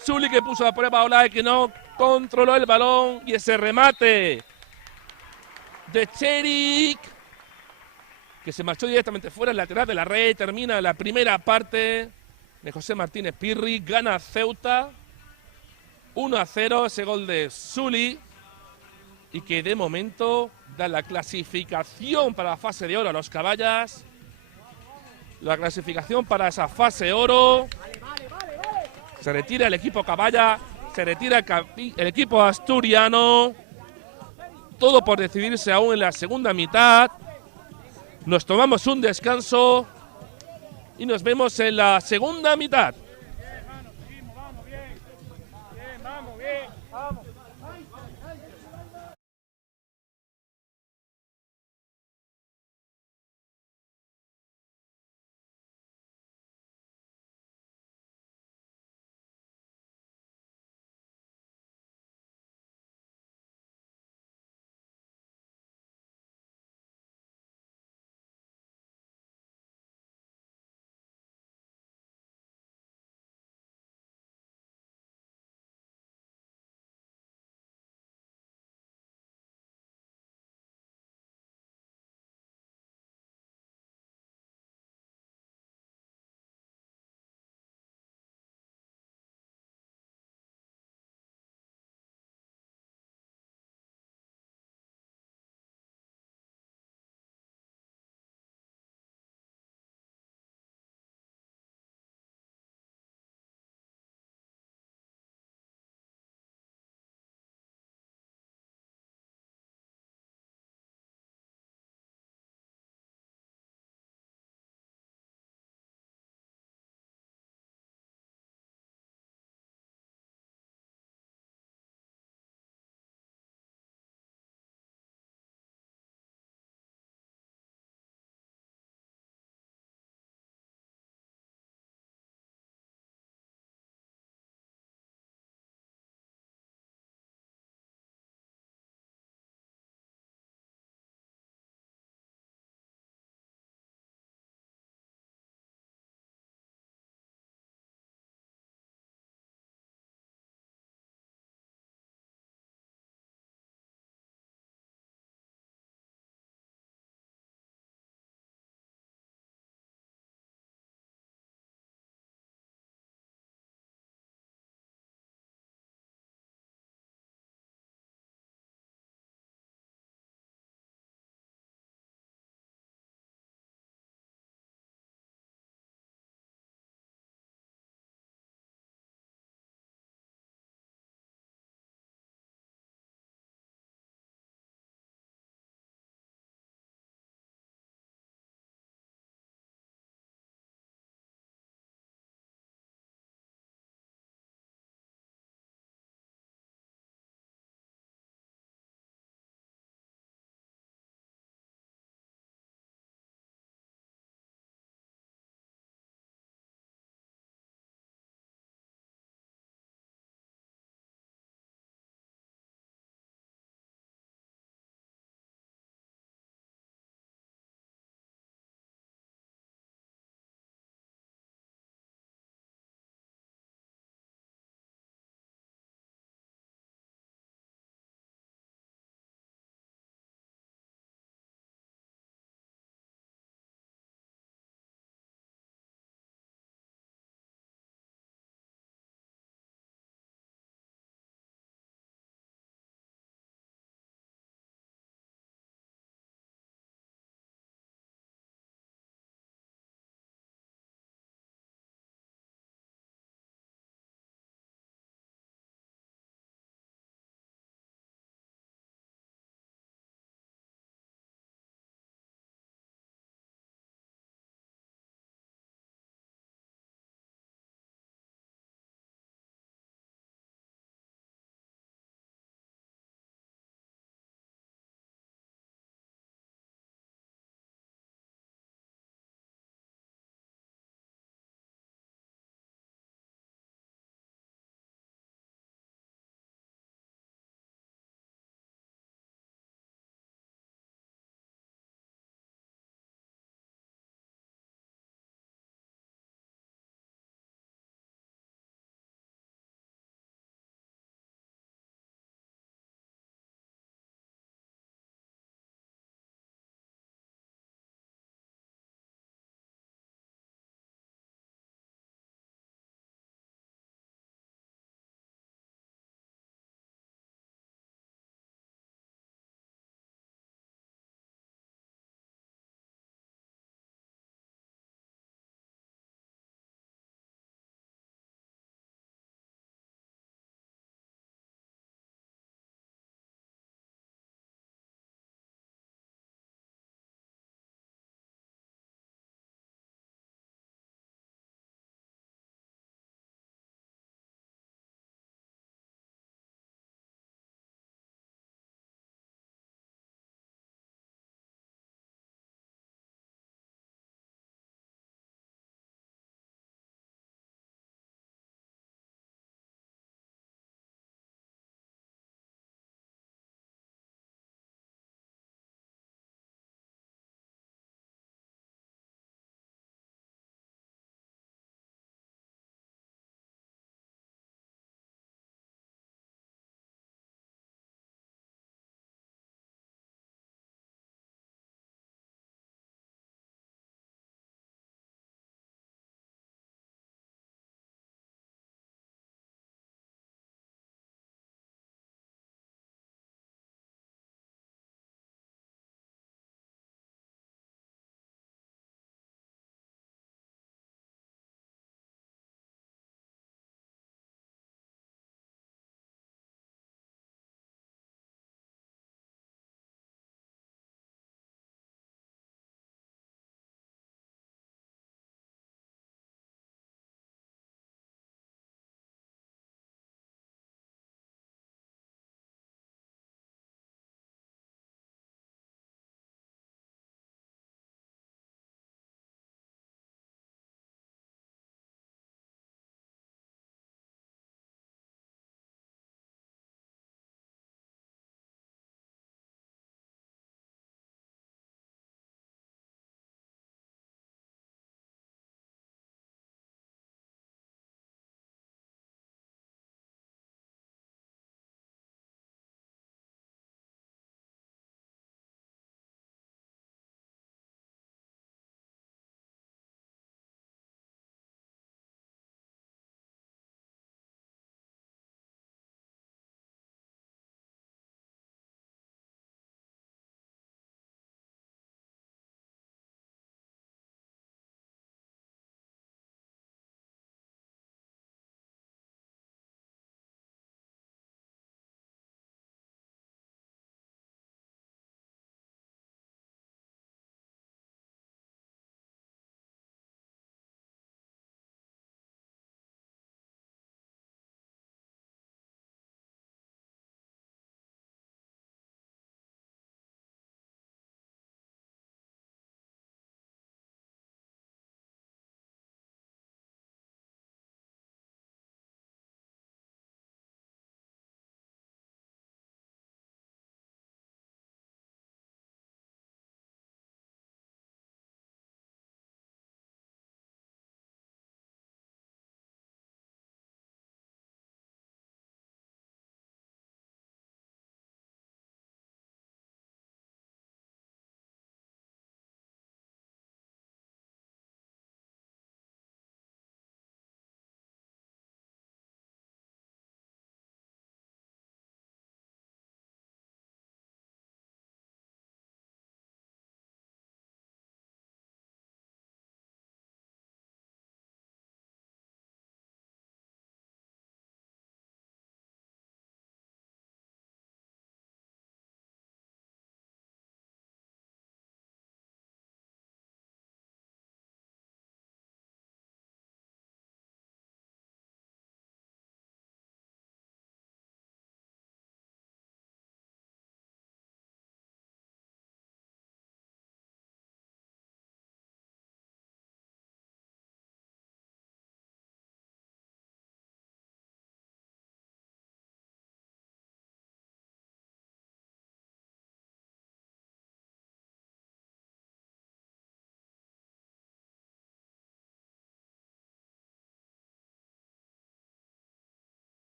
Sully que puso a prueba a Olay, que no controló el balón. Y ese remate de Cherik, que se marchó directamente fuera, el lateral de la red. Termina la primera parte de José Martínez Pirri. Gana Ceuta 1-0, ese gol de Sully. Y que de momento da la clasificación para la fase de oro a los Caballas. La clasificación para esa fase oro. Se retira el equipo Caballa, se retira el equipo asturiano. Todo por decidirse aún en la segunda mitad. Nos tomamos un descanso y nos vemos en la segunda mitad.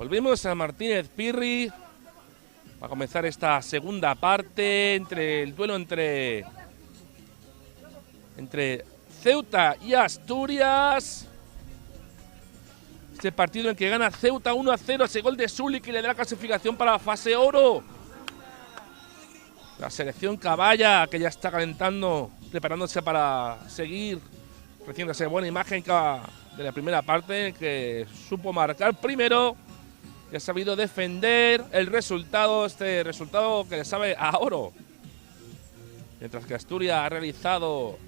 Volvemos a Martínez Pirri. Va a comenzar esta segunda parte entre el duelo entre Ceuta y Asturias. Este partido en que gana Ceuta 1-0, ese gol de Suli que le da la clasificación para la fase oro. La selección caballa que ya está calentando, preparándose para seguir ofreciéndose buena imagen de la primera parte, que supo marcar primero y ha sabido defender el resultado, este resultado que le sabe a oro. Mientras que Asturias ha realizado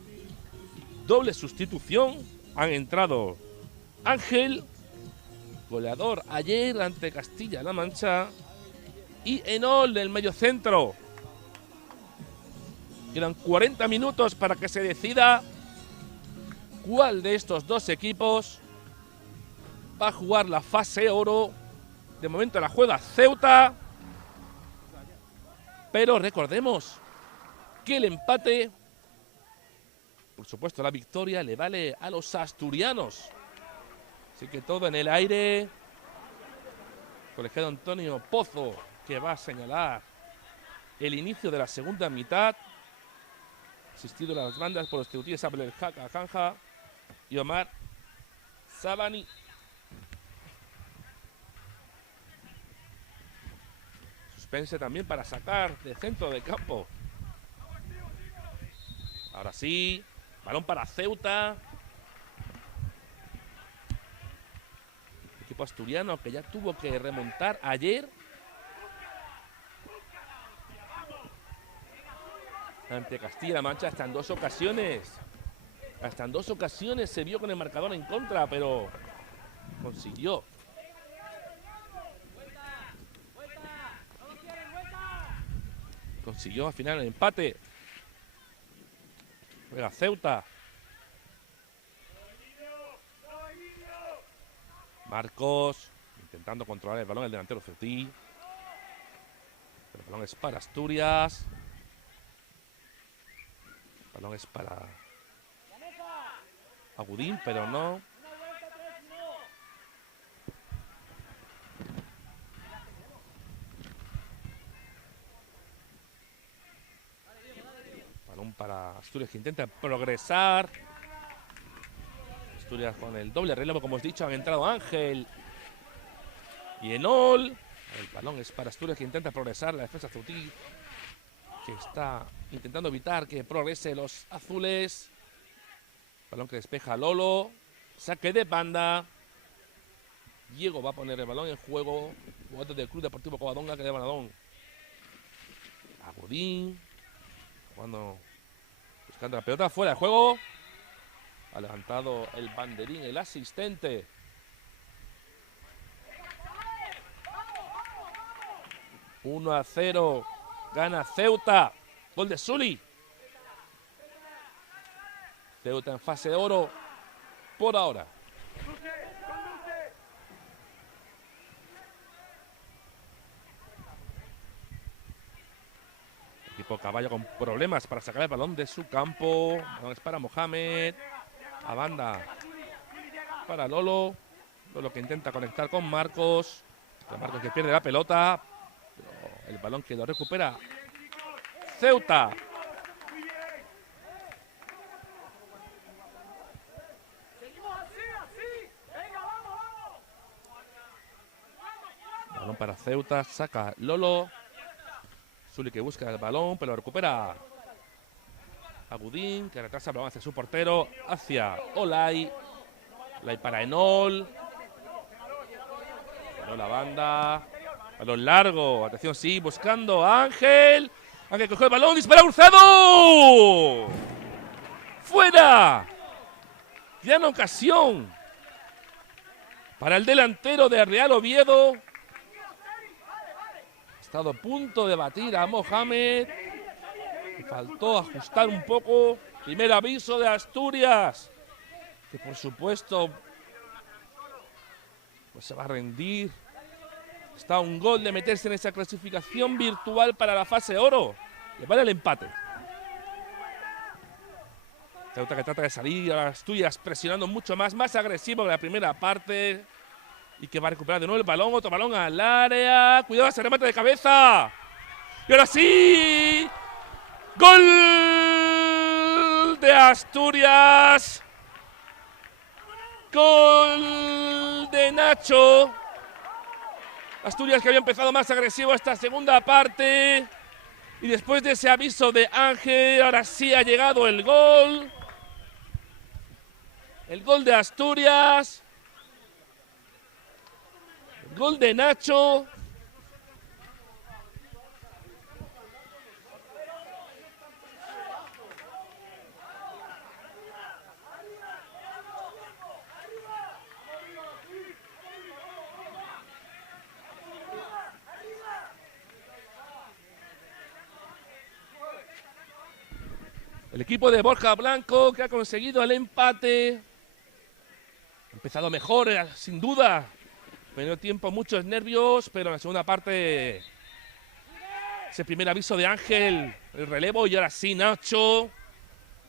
doble sustitución, han entrado Ángel, goleador ayer ante Castilla-La Mancha, y Enol del medio centro. Quedan 40 minutos para que se decida cuál de estos dos equipos va a jugar la fase oro. De momento la juega Ceuta, pero recordemos que el empate, por supuesto la victoria, le vale a los asturianos. Así que todo en el aire. Colegiado Antonio Pozo, que va a señalar el inicio de la segunda mitad. Asistido a las bandas por los teutíes Abel Jaca Canja y Omar Sabani. Suspense también para sacar de centro de campo. Ahora sí, balón para Ceuta. Equipo asturiano que ya tuvo que remontar ayer ante Castilla-La Mancha hasta en dos ocasiones. Hasta en dos ocasiones se vio con el marcador en contra, pero consiguió. Consiguió al final el empate. Juega Ceuta. Marcos intentando controlar el balón, el delantero ceutí. El balón es para Asturias. El balón es para Agudín, pero no. Balón para Asturias que intenta progresar. Asturias con el doble relevo, como os he dicho, han entrado Ángel y Enol. El balón es para Asturias que intenta progresar. La defensa ceutí que está intentando evitar que progrese los azules. Balón que despeja Lolo. Saque de banda. Diego va a poner el balón en juego. Jugador del Club Deportivo Covadonga que de Banadón. Agudín. Buscando la pelota fuera de juego. Ha levantado el banderín, el asistente. ...1-0... gana Ceuta. Gol de Suli. Ceuta en fase de oro por ahora. El equipo Caballo con problemas para sacar el balón de su campo. El balón es para Mohamed. A banda para Lolo. Lolo que intenta conectar con Marcos. Marcos que pierde la pelota. Pero el balón que lo recupera Ceuta. Balón para Ceuta. Saca Lolo. Suli que busca el balón, pero lo recupera Agudín, que retrasa el balón hacia su portero, hacia Olay. Olay para Enol. Enol la banda. Balón largo. Atención, sí, buscando a Ángel. Ángel cogió el balón, dispara cruzado. ¡Fuera! Gran ocasión para el delantero de Real Oviedo. Ha estado a punto de batir a Mohamed. Faltó ajustar un poco. Primer aviso de Asturias, que por supuesto pues se va a rendir. Está a un gol de meterse en esa clasificación virtual para la fase oro. Le vale el empate. Ceuta que trata de salir a las Asturias presionando mucho más agresivo que la primera parte. Y que va a recuperar de nuevo el balón, otro balón al área. Cuidado, ese remate de cabeza. Y ahora sí. ¡Gol de Asturias! ¡Gol de Nacho! Asturias, que había empezado más agresivo esta segunda parte. Y después de ese aviso de Ángel, ahora sí ha llegado el gol. El gol de Asturias. El gol de Nacho. El equipo de Borja Blanco, que ha conseguido el empate. Ha empezado mejor, sin duda. Primer tiempo, muchos nervios, pero en la segunda parte, ese primer aviso de Ángel, el relevo, y ahora sí Nacho,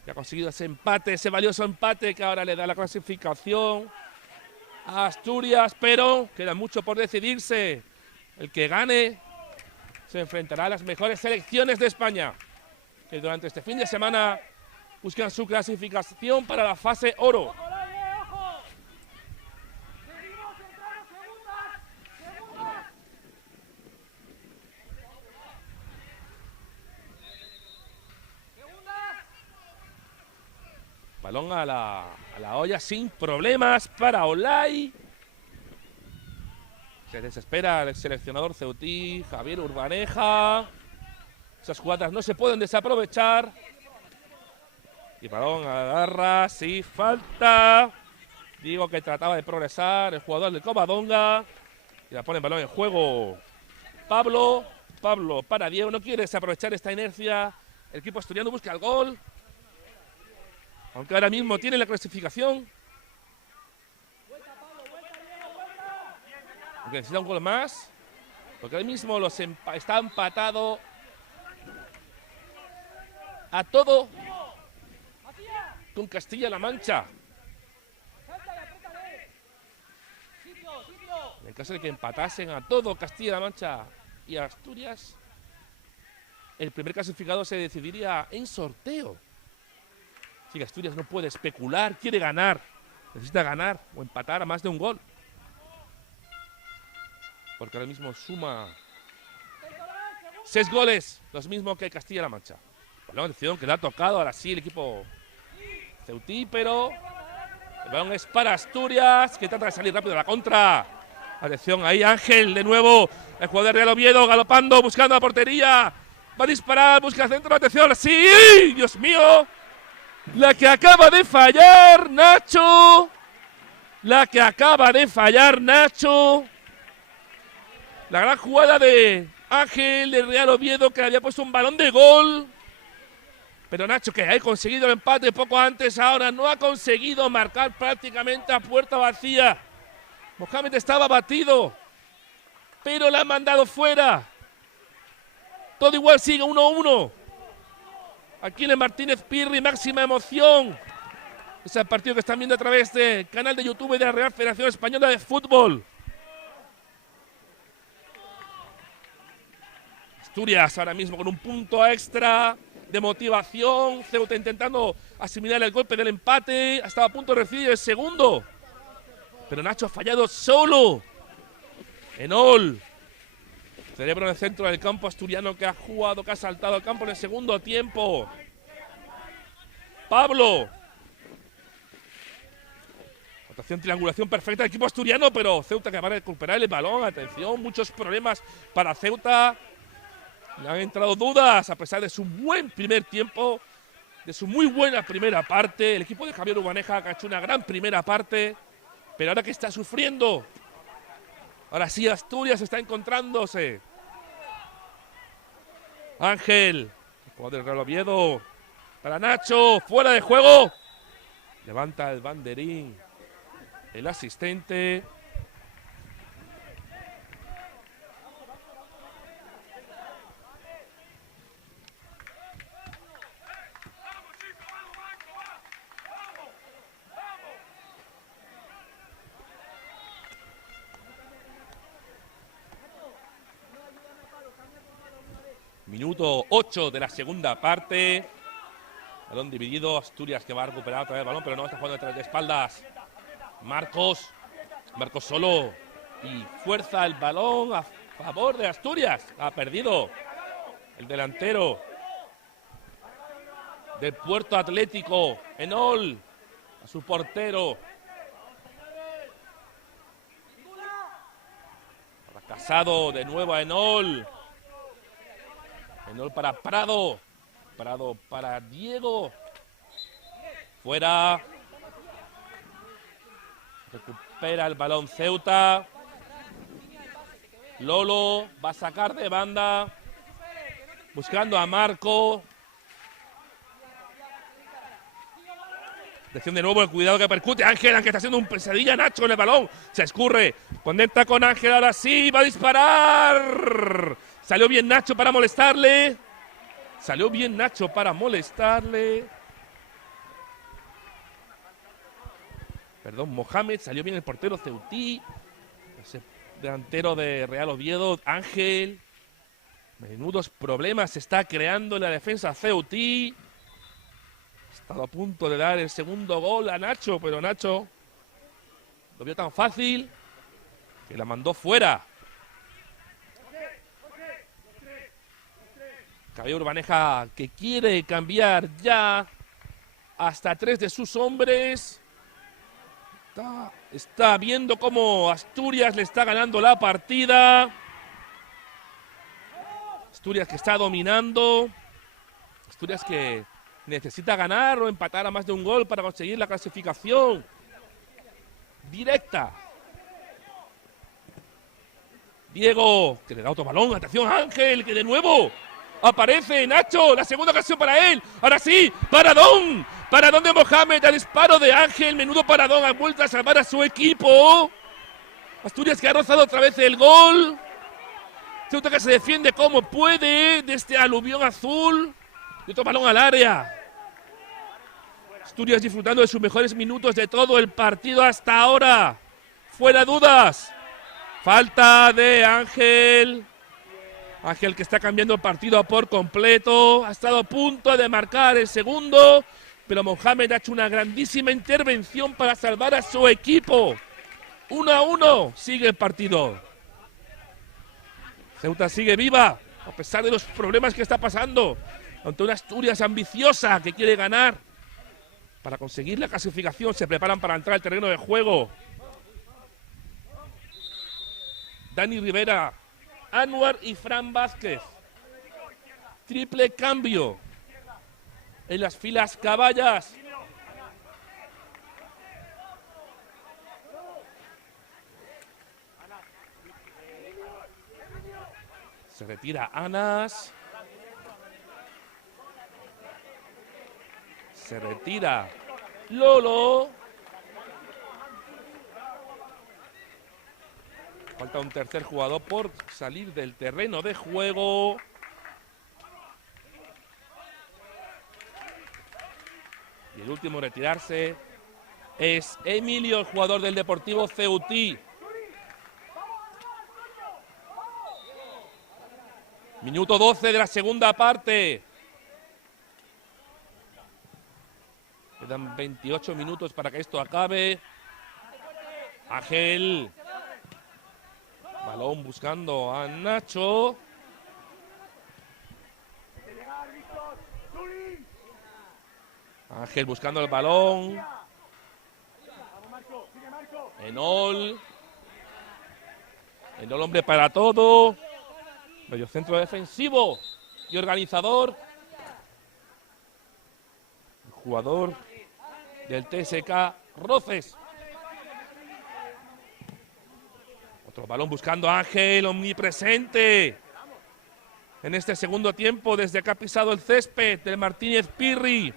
que ha conseguido ese empate, ese valioso empate que ahora le da la clasificación a Asturias, pero queda mucho por decidirse. El que gane se enfrentará a las mejores selecciones de España, que durante este fin de semana buscan su clasificación para la fase oro. Balón a la olla sin problemas para Olay. Se desespera el seleccionador ceutí, Javier Urbaneja. Esas jugadas no se pueden desaprovechar. Y balón agarra, sí, falta. Digo que trataba de progresar el jugador del Covadonga. Y la pone el balón en juego Pablo. Pablo para Diego, no quiere desaprovechar esta inercia. El equipo asturiano busca el gol. Aunque ahora mismo tiene la clasificación. Aunque necesita un gol más. Porque ahora mismo está empatado a todo con Castilla-La Mancha. En el caso de que empatasen a todo Castilla-La Mancha y Asturias, el primer clasificado se decidiría en sorteo. Así que Asturias no puede especular, quiere ganar. Necesita ganar o empatar a más de un gol. Porque ahora mismo suma 6 goles, los mismos que Castilla-La Mancha. Balón de Cidón que le ha tocado ahora sí el equipo ceutí, pero el balón es para Asturias, que trata de salir rápido a la contra. Atención, ahí Ángel de nuevo, el jugador de Real Oviedo galopando, buscando la portería. Va a disparar, busca el centro, atención, sí, Dios mío. La que acaba de fallar Nacho. La que acaba de fallar Nacho. La gran jugada de Ángel de Real Oviedo, que le había puesto un balón de gol. Pero Nacho, que ha conseguido el empate poco antes, ahora no ha conseguido marcar prácticamente a puerta vacía. Mohamed estaba batido, pero la han mandado fuera. Todo igual, sigue 1-1. Aquí en Martínez Pirri, máxima emoción. Es el partido que están viendo a través del canal de YouTube de la Real Federación Española de Fútbol. Asturias ahora mismo con un punto extra de motivación. Ceuta intentando asimilar el golpe del empate. Estaba a punto de recibir el segundo. Pero Nacho ha fallado solo. Enol. Cerebro en el centro del campo asturiano, que ha jugado, que ha saltado al campo en el segundo tiempo. Pablo. Rotación, triangulación perfecta del equipo asturiano, pero Ceuta que va a recuperar el balón. Atención, muchos problemas para Ceuta. Le han entrado dudas a pesar de su buen primer tiempo, de su muy buena primera parte. El equipo de Javier Urbaneja ha hecho una gran primera parte, pero ahora que está sufriendo. Ahora sí, Asturias está encontrándose. Ángel, el jugador del Real Oviedo, para Nacho, fuera de juego. Levanta el banderín el asistente. Minuto 8 de la segunda parte. Balón dividido. Asturias que va a recuperar otra vez el balón, pero no está jugando detrás de espaldas. Marcos solo. Y fuerza el balón a favor de Asturias. Ha perdido el delantero del Puerto Atlético, Enol, a su portero. Casado de nuevo a Enol. Enol para Prado. Prado para Diego. Fuera. Recupera el balón Ceuta. Lolo va a sacar de banda. Buscando a Marco. Atención de nuevo, el cuidado que percute. Ángel está haciendo un pesadilla. Nacho en el balón. Se escurre. Conecta con Ángel. Ahora sí, va a disparar. Salió bien Nacho para molestarle. Perdón, Mohamed. Salió bien el portero Ceutí. Ese delantero de Real Oviedo. Ángel. Menudos problemas se está creando en la defensa Ceutí. Ha estado a punto de dar el segundo gol a Nacho, pero Nacho lo vio tan fácil que la mandó fuera. Cabello Urbaneja que quiere cambiar ya hasta 3 de sus hombres. Está viendo cómo Asturias le está ganando la partida. Asturias que está dominando. Asturias que necesita ganar o empatar a más de un gol para conseguir la clasificación directa. Diego, que le da otro balón. Atención, Ángel, que de nuevo aparece Nacho. La segunda ocasión para él. Ahora sí, paradón. Paradón de Mohamed, al disparo de Ángel. Menudo paradón, ha vuelto a salvar a su equipo. Asturias que ha rozado otra vez el gol. Ceuta que se defiende como puede de este aluvión azul. Y otro balón al área. Asturias disfrutando de sus mejores minutos de todo el partido hasta ahora. Fuera dudas. Falta de Ángel. Ángel que está cambiando el partido por completo. Ha estado a punto de marcar el segundo. Pero Mohamed ha hecho una grandísima intervención para salvar a su equipo. 1-1. Sigue el partido. Ceuta sigue viva. A pesar de los problemas que está pasando. Ante una Asturias ambiciosa que quiere ganar. Para conseguir la clasificación se preparan para entrar al terreno de juego. Dani Rivera, Anwar y Fran Vázquez. Triple cambio en las filas caballas. Se retira Anas. Se retira Lolo. Falta un tercer jugador por salir del terreno de juego. Y el último en retirarse es Emilio, el jugador del Deportivo Ceutí. Minuto 12 de la segunda parte. Quedan 28 minutos para que esto acabe. Ángel. Balón buscando a Nacho. Ángel buscando el balón. Enol. Enol, hombre para todo. Medio centro defensivo y organizador. El jugador del TSK Roces. Otro balón buscando a Ángel, omnipresente en este segundo tiempo desde que ha pisado el césped del Martínez Pirri.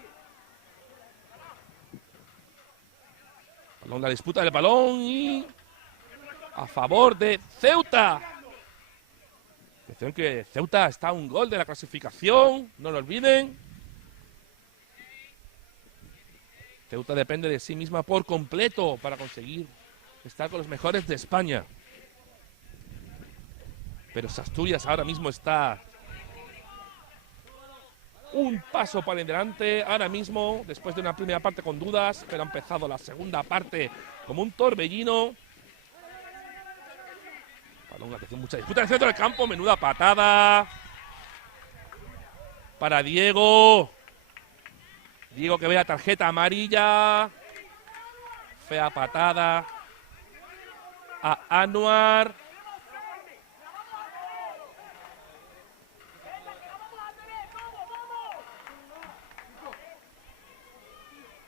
Balón, la disputa del balón y a favor de Ceuta. Atención que Ceuta está a un gol de la clasificación, no lo olviden. Ceuta depende de sí misma por completo para conseguir estar con los mejores de España. Pero Asturias ahora mismo está un paso para adelante ahora mismo, después de una primera parte con dudas, pero ha empezado la segunda parte como un torbellino. Balón, atención, mucha disputa en el centro del campo, menuda patada para Diego. Diego que ve la tarjeta amarilla. Fea patada a Anuar.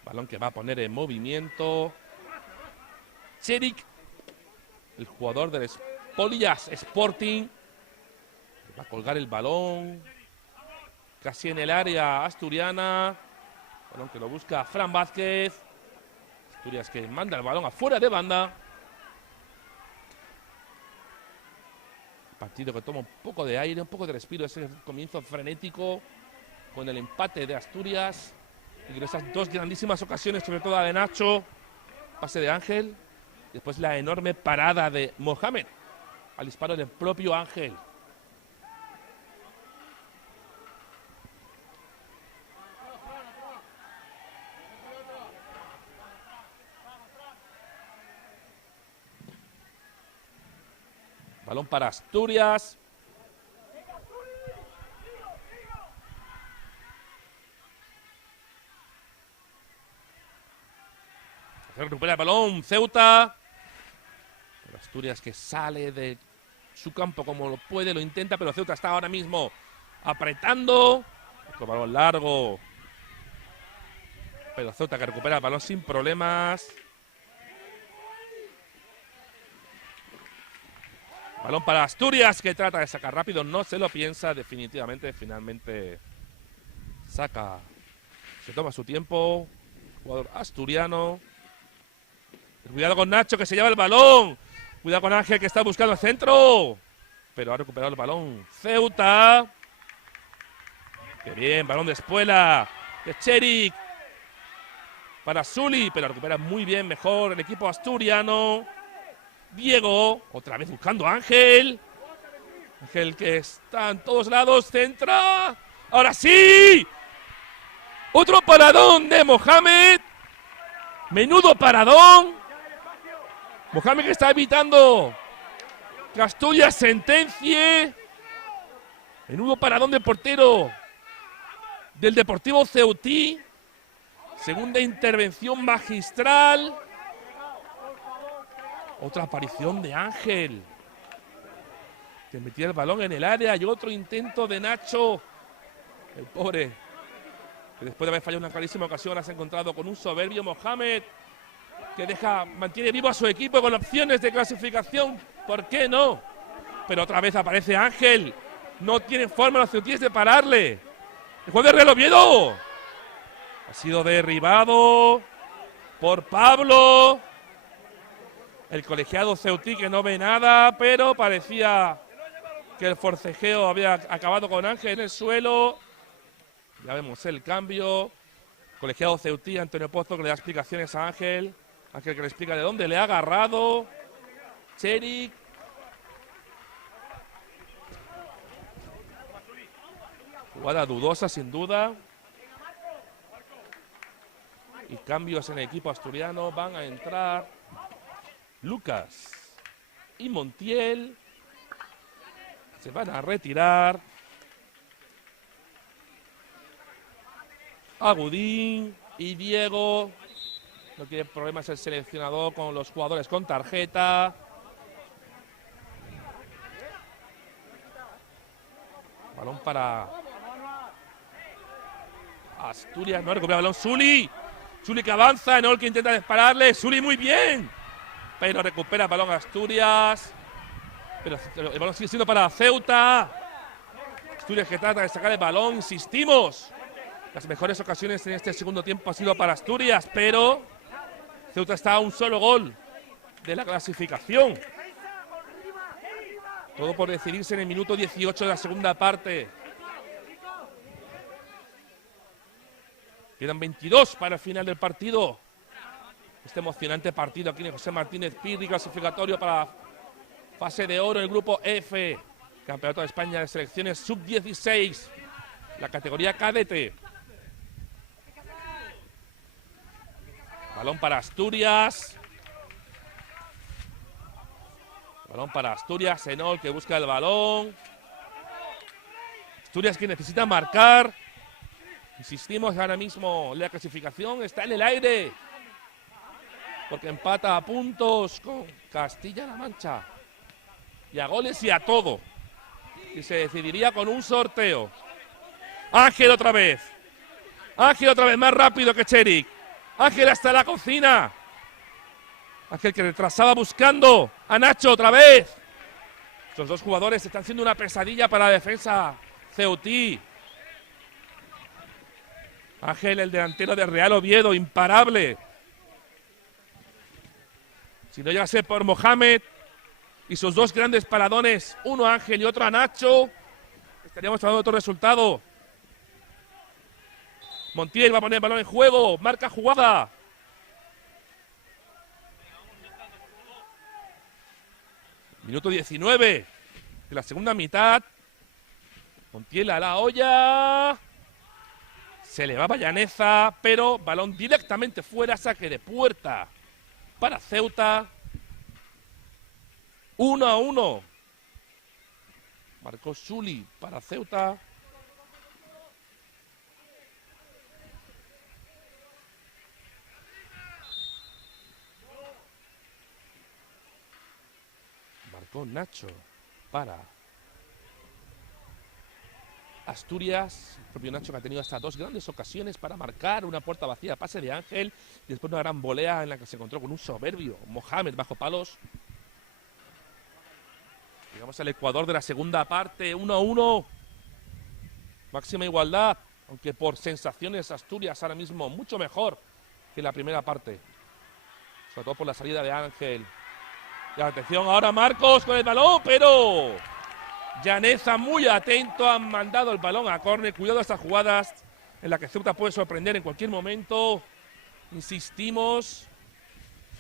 Balón que va a poner en movimiento Cherik, el jugador del Spolias Sporting. Va a colgar el balón casi en el área asturiana. Balón que lo busca Fran Vázquez. Asturias que manda el balón afuera de banda. Partido que toma un poco de aire, un poco de respiro. Ese comienzo frenético con el empate de Asturias. Y con esas dos grandísimas ocasiones, sobre todo la de Nacho. Pase de Ángel. Después la enorme parada de Mohamed al disparo del propio Ángel. Balón para Asturias. Recupera el balón Ceuta. Pero Asturias que sale de su campo como lo puede, lo intenta, pero Ceuta está ahora mismo apretando. Otro balón largo. Pero Ceuta que recupera el balón sin problemas. Balón para Asturias que trata de sacar rápido, no se lo piensa definitivamente, finalmente saca, se toma su tiempo, jugador asturiano. Cuidado con Nacho que se lleva el balón, cuidado con Ángel que está buscando el centro, pero ha recuperado el balón Ceuta. Qué bien, balón de Espuela, de Cherik, para Zuli, pero recupera muy bien, mejor el equipo asturiano. Diego, otra vez buscando a Ángel. Ángel que está en todos lados, centra. ¡Ahora sí! Otro paradón de Mohamed. Menudo paradón. Mohamed que está evitando que Asturias sentencie. Menudo paradón de portero del Deportivo Ceutí. Segunda intervención magistral. Otra aparición de Ángel, que metía el balón en el área, y otro intento de Nacho, el pobre, que después de haber fallado una clarísima ocasión, has encontrado con un soberbio Mohamed, que mantiene vivo a su equipo con opciones de clasificación, ¿por qué no? Pero otra vez aparece Ángel, no tienen forma los ceutíes de pararle. El juego de Real Oviedo ha sido derribado por Pablo. El colegiado ceutí que no ve nada, pero parecía que el forcejeo había acabado con Ángel en el suelo. Ya vemos el cambio. Colegiado ceutí, Antonio Pozo, que le da explicaciones a Ángel. Ángel que le explica de dónde le ha agarrado. Cherik. Jugada dudosa, sin duda. Y cambios en el equipo asturiano. Van a entrar Lucas y Montiel. Se van a retirar. Agudín y Diego. No tiene problemas el seleccionador con los jugadores con tarjeta. Balón para Asturias. No recupera el balón Zuli. Zuli que avanza. Enol que intenta dispararle. Zuli muy bien. Pero recupera el balón Asturias. Pero el balón sigue siendo para Ceuta. Asturias que trata de sacar el balón. Insistimos. Las mejores ocasiones en este segundo tiempo han sido para Asturias. Pero Ceuta está a un solo gol de la clasificación. Todo por decidirse en el minuto 18 de la segunda parte. Quedan 22 para el final del partido. Este emocionante partido aquí en José Martínez Pirri, clasificatorio para fase de oro en el grupo F, Campeonato de España de Selecciones Sub-16. la categoría cadete. Balón para Asturias. Balón para Asturias. Enol que busca el balón. Asturias que necesita marcar. Insistimos ahora mismo, la clasificación está en el aire. Porque empata a puntos con Castilla-La Mancha. Y a goles y a todo. Y se decidiría con un sorteo. Ángel otra vez. Ángel otra vez, más rápido que Cherik. Ángel hasta la cocina. Ángel que retrasaba buscando a Nacho otra vez. Estos dos jugadores están siendo una pesadilla para la defensa ceutí. Ángel, el delantero de Real Oviedo, imparable. Si no llegase por Mohamed y sus dos grandes paradones, uno a Ángel y otro a Nacho, estaríamos hablando de otro resultado. Montiel va a poner el balón en juego, marca jugada. Minuto 19 de la segunda mitad. Montiel a la olla. Se le va Llaneza, pero balón directamente fuera, saque de puerta para Ceuta. 1-1. Marcó Suli para Ceuta. Marcó Nacho para Asturias. El propio Nacho que ha tenido hasta dos grandes ocasiones para marcar, una puerta vacía, pase de Ángel, y después una gran volea en la que se encontró con un soberbio Mohamed bajo palos. Llegamos al Ecuador de la segunda parte, 1-1. Máxima igualdad, aunque por sensaciones Asturias ahora mismo mucho mejor que la primera parte. Sobre todo por la salida de Ángel. Y atención ahora Marcos con el balón, pero Llaneza muy atento, han mandado el balón a córner. Cuidado a estas jugadas en las que Ceuta puede sorprender en cualquier momento. Insistimos,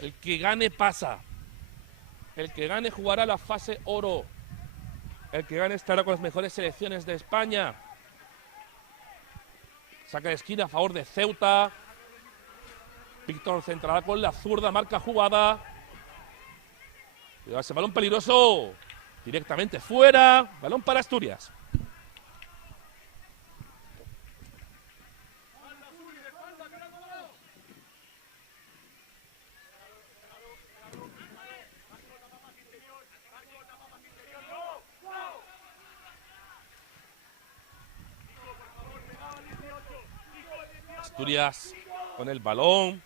el que gane pasa. El que gane jugará la fase oro. El que gane estará con las mejores selecciones de España. Saca de esquina a favor de Ceuta. Víctor centrará con la zurda, marca jugada. Cuidado ese balón peligroso. Directamente fuera. Balón para Asturias. Asturias con el balón.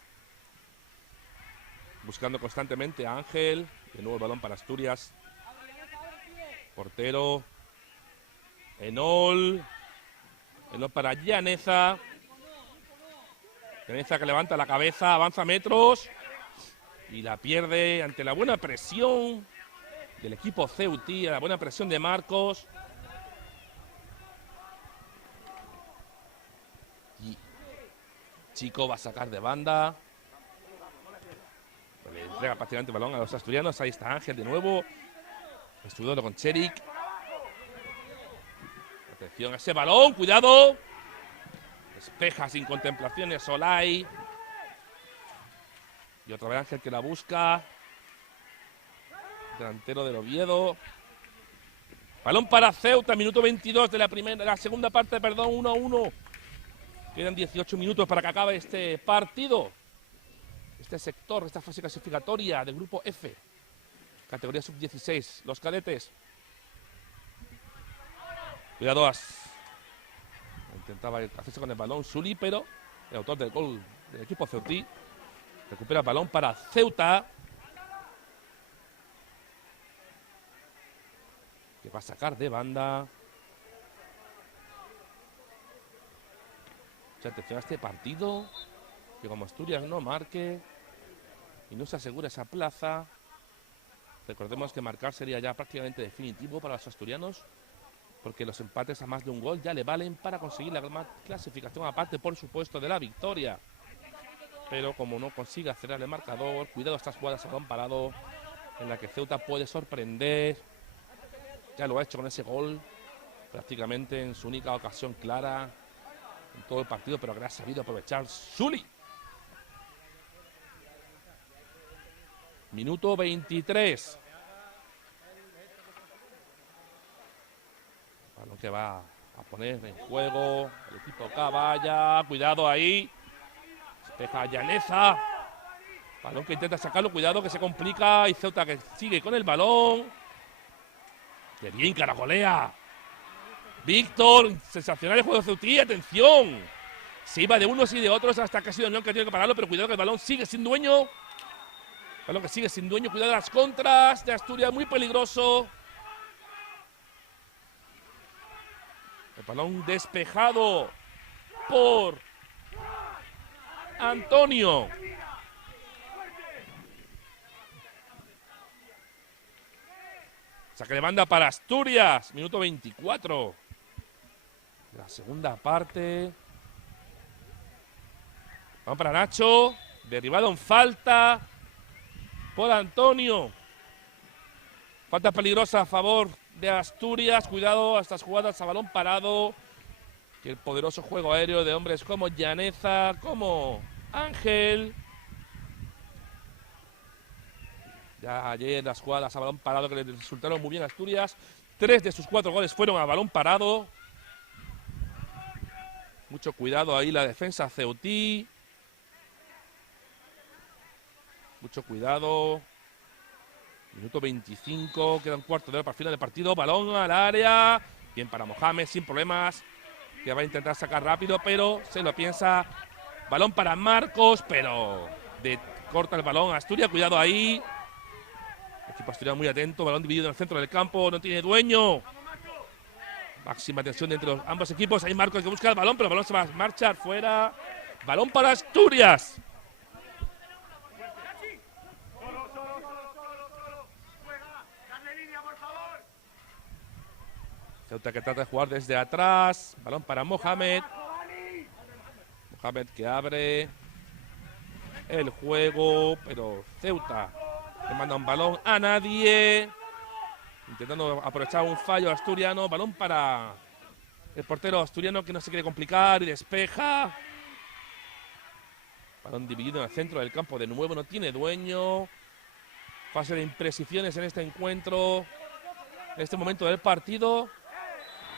Buscando constantemente a Ángel. De nuevo el balón para Asturias. Portero. Enol. Enol para Llaneza. Llaneza que levanta la cabeza, avanza metros. Y la pierde ante la buena presión del equipo ceutí, la buena presión de Marcos. Y Chico va a sacar de banda. Le entrega prácticamente el balón a los asturianos. Ahí está Ángel de nuevo. Estudiando con Cherik. Atención a ese balón, cuidado. Despeja sin contemplaciones Solay. Y otra vez Ángel que la busca. Delantero del Oviedo. Balón para Ceuta, minuto 22 de la segunda parte, perdón, 1-1. Quedan 18 minutos para que acabe este partido. Este sector, esta fase clasificatoria del grupo F. Categoría sub-16, los cadetes. Cuidado, intentaba hacerse con el balón Suli, pero el autor del gol del equipo ceutí recupera el balón para Ceuta, que va a sacar de banda. Mucha atención a este partido, que como Asturias no marque y no se asegura esa plaza, recordemos que marcar sería ya prácticamente definitivo para los asturianos, porque los empates a más de un gol ya le valen para conseguir la clasificación, aparte por supuesto de la victoria. Pero como no consiga cerrar el marcador, cuidado a estas jugadas a balón parado en la que Ceuta puede sorprender. Ya lo ha hecho con ese gol prácticamente en su única ocasión clara en todo el partido, pero que la ha sabido aprovechar Sully. Minuto 23. Balón que va a poner en juego el equipo Caballa. Cuidado ahí. Despeja Llaneza. Balón que intenta sacarlo. Cuidado que se complica. Y Ceuta que sigue con el balón. ¡Qué bien caracolea! Víctor. Sensacional el juego de Ceutí. ¡Atención! Se iba de unos y de otros hasta que ha sido Unión que tiene que pararlo. Pero cuidado que el balón sigue sin dueño. Balón que sigue sin dueño. Cuidado de las contras de Asturias. Muy peligroso. El balón despejado por Antonio. Saque de banda para Asturias. Minuto 24. La segunda parte. Vamos para Nacho. Derribado en falta por Antonio. Falta peligrosa a favor de Asturias. Cuidado a estas jugadas a balón parado. Que el poderoso juego aéreo de hombres como Llaneza, como Ángel. Ya ayer las jugadas a balón parado que le resultaron muy bien a Asturias. 3 de sus 4 goles fueron a balón parado. Mucho cuidado ahí la defensa ceutí. Mucho cuidado. Minuto 25, queda un cuarto de hora para el final del partido. Balón al área. Bien para Mohamed, sin problemas. Que va a intentar sacar rápido, pero se lo piensa. Balón para Marcos, pero corta el balón. Asturias, cuidado ahí. El equipo asturiano muy atento. Balón dividido en el centro del campo. No tiene dueño. Máxima tensión entre ambos equipos. Ahí Marcos que busca el balón, pero el balón se va a marchar fuera. Balón para Asturias. Ceuta que trata de jugar desde atrás. Balón para Mohamed. Mohamed que abre el juego, pero Ceuta le manda un balón a nadie. Intentando aprovechar un fallo asturiano. Balón para el portero asturiano que no se quiere complicar y despeja. Balón dividido en el centro del campo de nuevo. No tiene dueño. Fase de imprecisiones en este encuentro. En este momento del partido.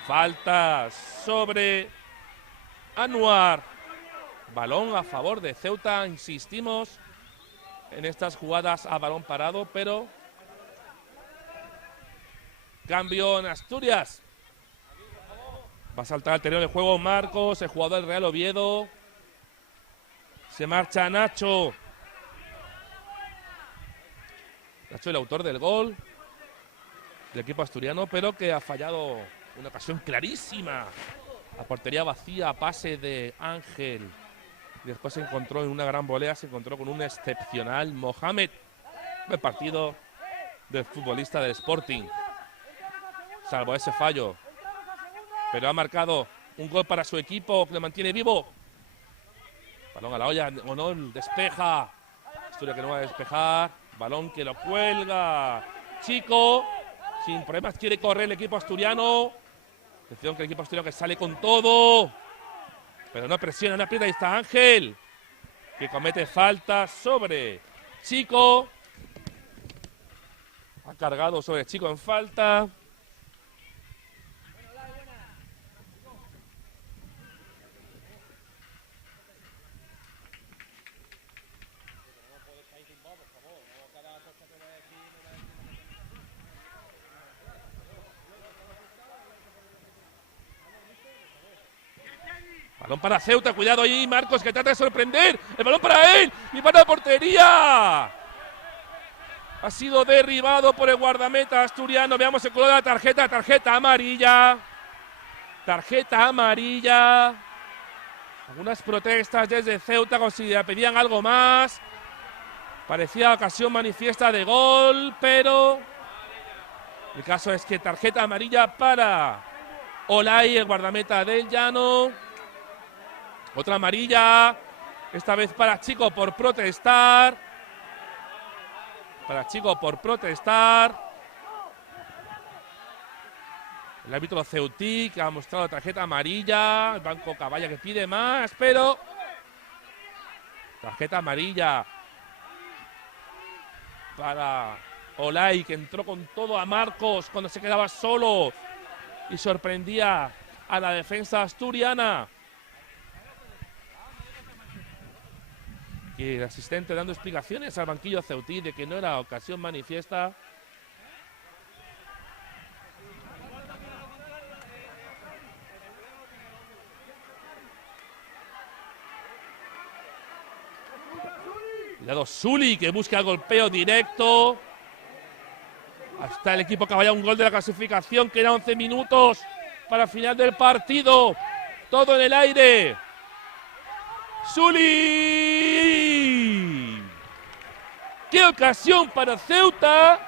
Falta sobre Anuar. Balón a favor de Ceuta. Insistimos en estas jugadas a balón parado, pero cambio en Asturias. Va a saltar al terreno de juego Marcos, el jugador del Real Oviedo. Se marcha Nacho. Nacho, el autor del gol del equipo asturiano, pero que ha fallado una ocasión clarísima. La portería vacía, pase de Ángel. Y después se encontró en una gran volea, se encontró con un excepcional Mohamed. El partido del futbolista del Sporting. Salvo ese fallo. Pero ha marcado un gol para su equipo que lo mantiene vivo. Balón a la olla, Onol despeja. Asturias que no va a despejar. Balón que lo cuelga. Chico, sin problemas quiere correr el equipo asturiano. Atención que el equipo asturiano que sale con todo. Pero no presiona, no aprieta. Ahí está Ángel, que comete falta sobre Chico. Ha cargado sobre Chico en falta. Balón para Ceuta, cuidado ahí, Marcos, que trata de sorprender. El balón para él, y para la portería. Ha sido derribado por el guardameta asturiano. Veamos el color de la tarjeta, tarjeta amarilla. Tarjeta amarilla. Algunas protestas desde Ceuta, pedían algo más. Parecía ocasión manifiesta de gol, pero el caso es que tarjeta amarilla para Olay, el guardameta del Llano. Otra amarilla, esta vez para Chico por protestar. Para Chico por protestar. El árbitro Ceutí, que ha mostrado tarjeta amarilla. El Banco Caballa que pide más, pero tarjeta amarilla para Olay, que entró con todo a Marcos cuando se quedaba solo y sorprendía a la defensa asturiana. Y el asistente dando explicaciones al banquillo Ceutí de que no era ocasión manifiesta. Cuidado Sully, que busca el golpeo directo. Hasta el equipo Caballa, un gol de la clasificación. Quedan 11 minutos para el final del partido. Todo en el aire. Sully. ¡Qué ocasión para Ceuta!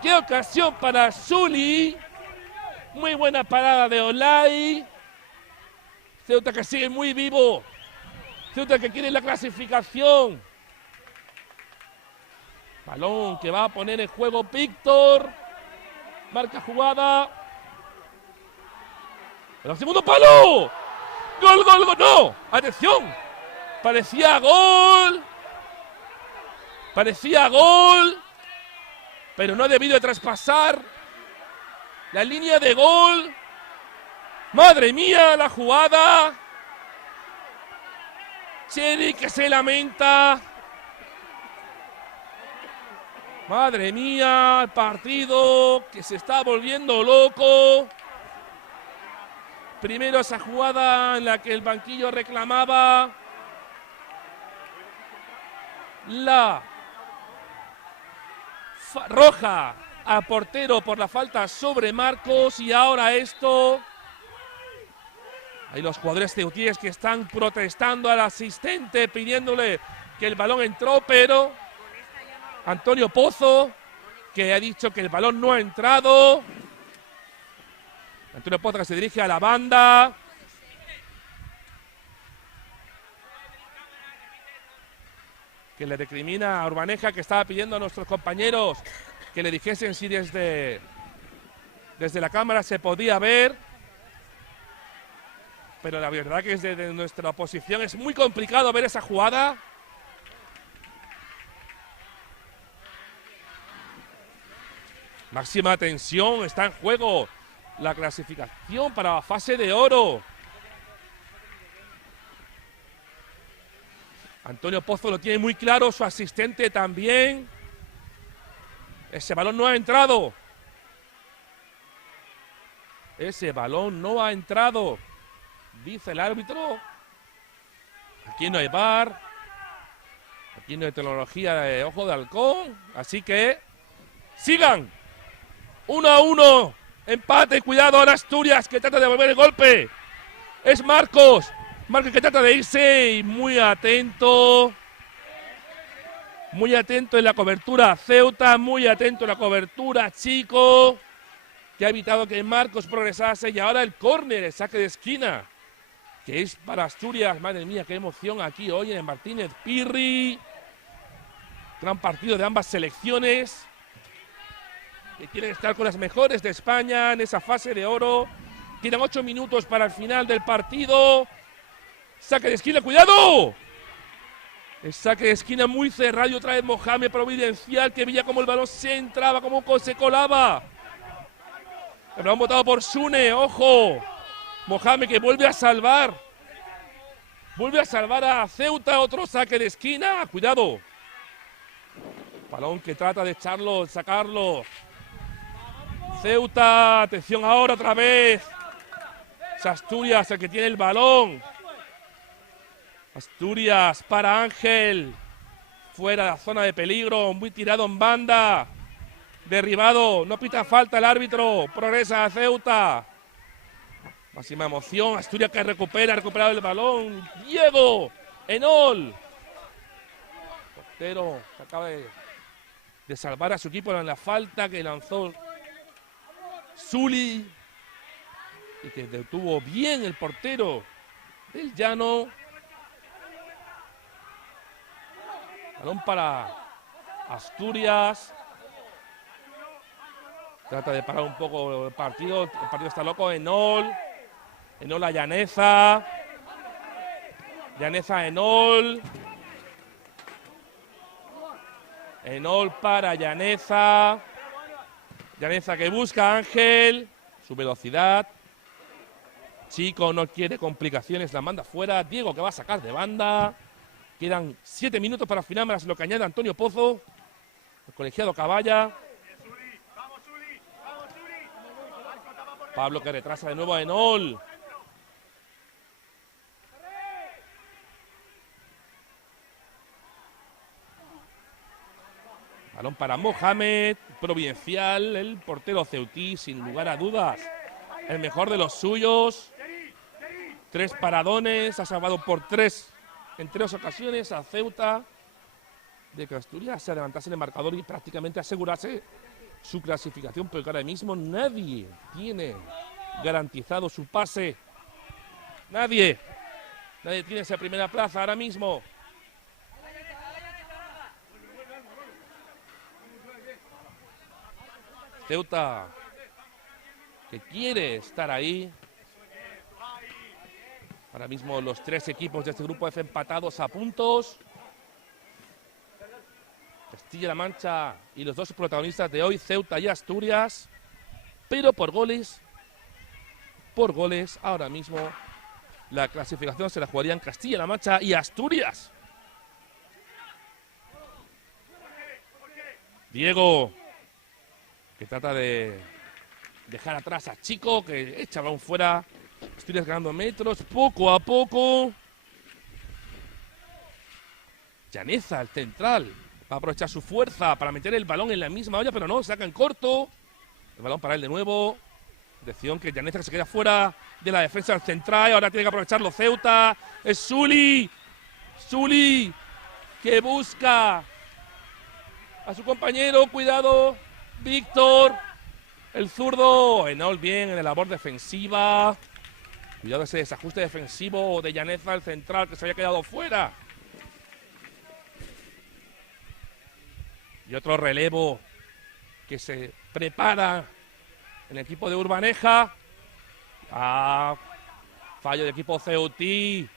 ¡Qué ocasión para Sully! Muy buena parada de Olay. Ceuta que sigue muy vivo. Ceuta que quiere la clasificación. Balón que va a poner en juego Víctor. Marca jugada. ¡El segundo palo! ¡Gol, gol, gol! ¡No! ¡Atención! Parecía gol. Parecía gol. Pero no ha debido de traspasar la línea de gol. ¡Madre mía! La jugada. Cheri que se lamenta. Madre mía, el partido que se está volviendo loco. Primero esa jugada en la que el banquillo reclamaba la roja a portero por la falta sobre Marcos, y ahora esto. Hay los jugadores ceutíes que están protestando al asistente pidiéndole que el balón entró, pero Antonio Pozo, que ha dicho que el balón no ha entrado. Antonio Pozo que se dirige a la banda. Que le recrimina a Urbaneja, que estaba pidiendo a nuestros compañeros que le dijesen si desde la cámara se podía ver. Pero la verdad que desde nuestra posición es muy complicado ver esa jugada. Máxima tensión, está en juego la clasificación para la fase de oro. Antonio Pozo lo tiene muy claro, su asistente también. Ese balón no ha entrado. Ese balón no ha entrado, dice el árbitro. Aquí no hay VAR. Aquí no hay tecnología de ojo de halcón. Así que sigan. 1-1, empate, cuidado ahora Asturias, que trata de volver el golpe. Es Marcos que trata de irse y muy atento en la cobertura Ceuta, muy atento en la cobertura Chico, que ha evitado que Marcos progresase. Y ahora el córner, el saque de esquina, que es para Asturias. Madre mía, qué emoción aquí hoy en Martínez Pirri. Gran partido de ambas selecciones, que quieren estar con las mejores de España en esa fase de oro. Quedan 8 minutos para el final del partido. Saque de esquina, ¡cuidado! El saque de esquina muy cerrado y otra vez Mohamed providencial, que veía como el balón se entraba, como se colaba. El balón botado por Sune, ojo. Mohamed que vuelve a salvar. Vuelve a salvar a Ceuta, otro saque de esquina, cuidado. Balón que trata de echarlo, sacarlo. Ceuta, atención ahora otra vez. Es Asturias el que tiene el balón. Asturias para Ángel. Fuera de la zona de peligro, muy tirado en banda. Derribado, no pita falta el árbitro. Progresa a Ceuta. Máxima emoción, Asturias que ha recuperado el balón. Diego Enol. Portero que acaba de salvar a su equipo en la falta que lanzó Sully, y que detuvo bien el portero del Llano. Balón para Asturias. Trata de parar un poco el partido. El partido está loco. Enol a Llaneza. Llaneza a Enol. Enol para Llaneza. Llaneza que busca a Ángel. Su velocidad. Chico no quiere complicaciones, la manda fuera. Diego que va a sacar de banda. Quedan 7 minutos para el final, más lo que añade Antonio Pozo. El colegiado Caballa. Pablo que retrasa de nuevo a Enol. Balón para Mohamed, providencial, el portero ceutí, sin lugar a dudas. El mejor de los suyos. 3 paradones, ha salvado por 3 en 3 ocasiones a Ceuta. De que Asturias se adelantase en el marcador y prácticamente asegurase su clasificación, pero que ahora mismo nadie tiene garantizado su pase. Nadie tiene esa primera plaza ahora mismo. Ceuta, que quiere estar ahí. Ahora mismo los 3 equipos de este grupo F empatados a puntos. Castilla-La Mancha y los 2 protagonistas de hoy, Ceuta y Asturias. Pero por goles, ahora mismo la clasificación se la jugarían Castilla-La Mancha y Asturias. Diego, que trata de dejar atrás a Chico, que echa balón fuera. Asturias ganando metros, poco a poco. Llaneza, el central, va a aprovechar su fuerza para meter el balón en la misma olla, pero no, saca en corto. El balón para él de nuevo. Atención que Llaneza que se queda fuera de la defensa del central. Ahora tiene que aprovecharlo Ceuta. Es Zuli, que busca a su compañero. Cuidado, Víctor. El zurdo. Enol bien en la labor defensiva. Cuidado ese desajuste defensivo de Llaneza, el central, que se había quedado fuera. Y otro relevo que se prepara en el equipo de Urbaneja. Fallo del equipo ceutí.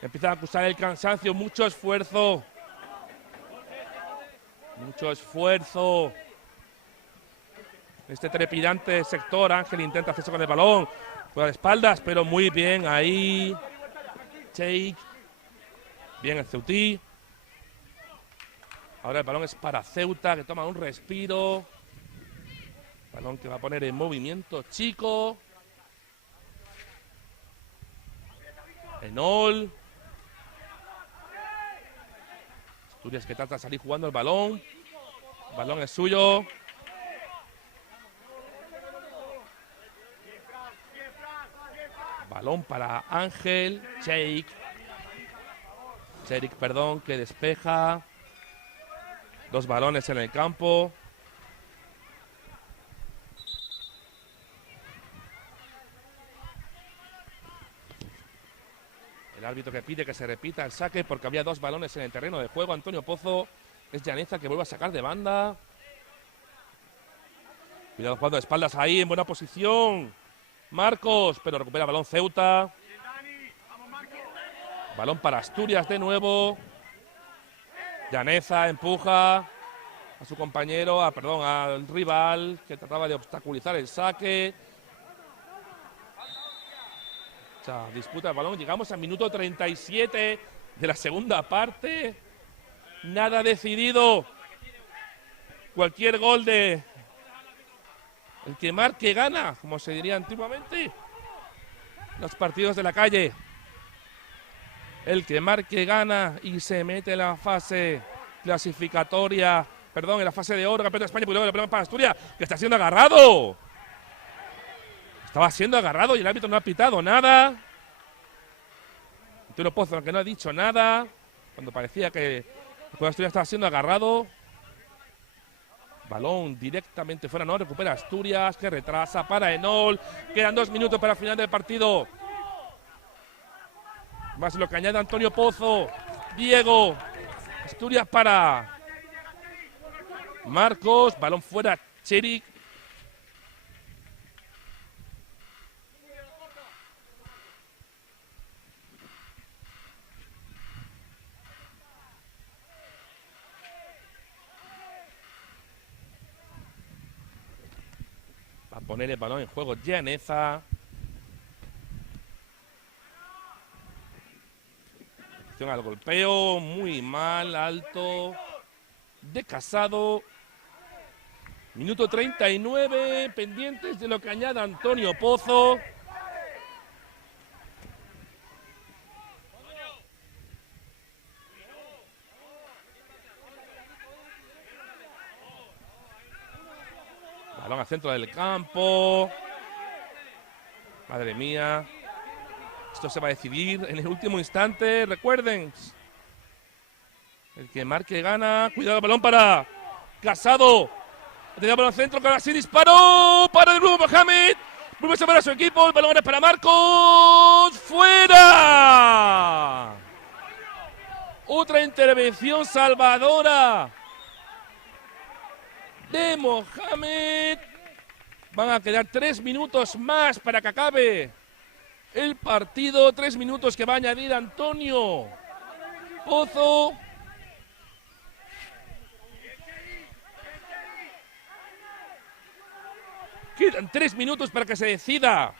Empieza a acusar el cansancio. Mucho esfuerzo. Este trepidante sector. Ángel intenta hacerse con el balón. Por las espaldas, pero muy bien ahí. Sheikh. Bien el ceutí. Ahora el balón es para Ceuta, que toma un respiro. Balón que va a poner en movimiento Chico. Enol. Asturias que trata de salir jugando el balón. El balón es suyo. Balón para Ángel. Sheikh, perdón, que despeja. 2 balones en el campo. El árbitro que pide que se repita el saque porque había 2 balones en el terreno de juego. Antonio Pozo. Es Llaneza que vuelve a sacar de banda. Cuidado jugando de espaldas ahí, en buena posición. Marcos, pero recupera balón Ceuta. Balón para Asturias de nuevo. Llaneza empuja a su compañero, al rival, que trataba de obstaculizar el saque. Disputa el balón. Llegamos al minuto 37 de la segunda parte. Nada decidido. Cualquier gol de el que marque gana, como se diría antiguamente. Los partidos de la calle. El que marque gana y se mete en la fase clasificatoria. Perdón, en la fase de oro, campeón de España, pues luego le ponemos para Asturias, que está siendo agarrado. Estaba siendo agarrado y el árbitro no ha pitado nada. Antonio Pozo, que no ha dicho nada, cuando parecía que el Asturias estaba siendo agarrado. Balón directamente fuera, no recupera Asturias, que retrasa para Enol. Quedan 2 minutos para el final del partido. Más lo que añade Antonio Pozo. Diego. Asturias para Marcos. Balón fuera, Cherik. poner el balón en juego Llaneza. Atención al golpeo, muy mal, alto, de Casado. Minuto 39, pendientes de lo que añada Antonio Pozo. Balón al centro del campo. Madre mía. Esto se va a decidir en el último instante. Recuerden. El que marque gana. Cuidado, el balón para Casado. Tenía balón al centro, que ahora sí disparó. Para de nuevo Mohamed. Vuelve a salvar a su equipo. El balón es para Marcos. ¡Fuera! Otra intervención salvadora de Mohamed. Van a quedar 3 minutos más para que acabe el partido. 3 minutos que va a añadir Antonio Pozo. Quedan 3 minutos para que se decida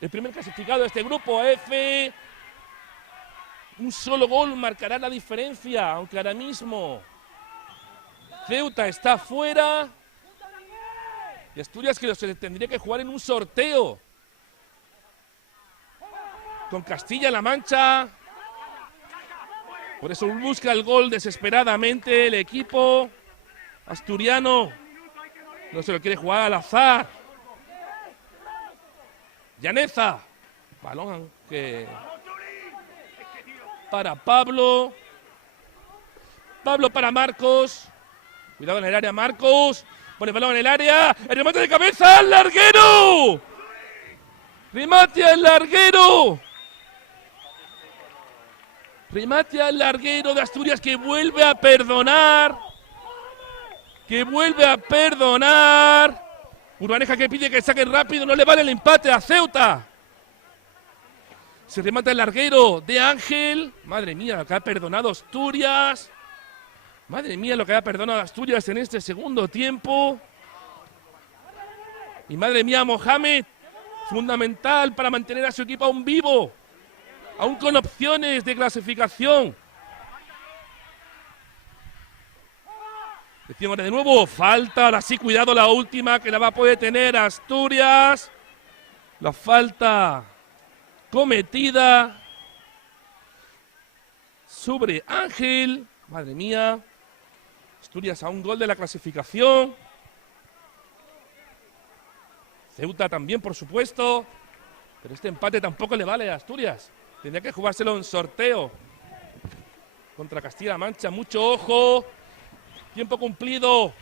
el primer clasificado de este grupo F. Un solo gol marcará la diferencia, aunque ahora mismo Ceuta está fuera. Y Asturias que se tendría que jugar en un sorteo con Castilla-La Mancha. Por eso busca el gol desesperadamente el equipo asturiano. No se lo quiere jugar al azar. Llaneza. Balón que para Pablo. Pablo para Marcos. Cuidado en el área, Marcos. Pone el balón en el área. El remate de cabeza al larguero. Remate al larguero. Remate al larguero de Asturias que vuelve a perdonar. Urbaneja que pide que saque rápido. No le vale el empate a Ceuta. Se remata el larguero de Ángel. Madre mía, lo que ha perdonado Asturias. Madre mía, lo que ha perdonado Asturias en este segundo tiempo. Y madre mía, Mohamed, fundamental para mantener a su equipo aún vivo, aún con opciones de clasificación. Decimos de nuevo, falta, ahora sí, cuidado la última que la va a poder tener Asturias. La falta cometida sobre Ángel. Madre mía. Asturias a un gol de la clasificación. Ceuta también, por supuesto. Pero este empate tampoco le vale a Asturias. Tendría que jugárselo en sorteo contra Castilla-La Mancha. Mucho ojo. Tiempo cumplido.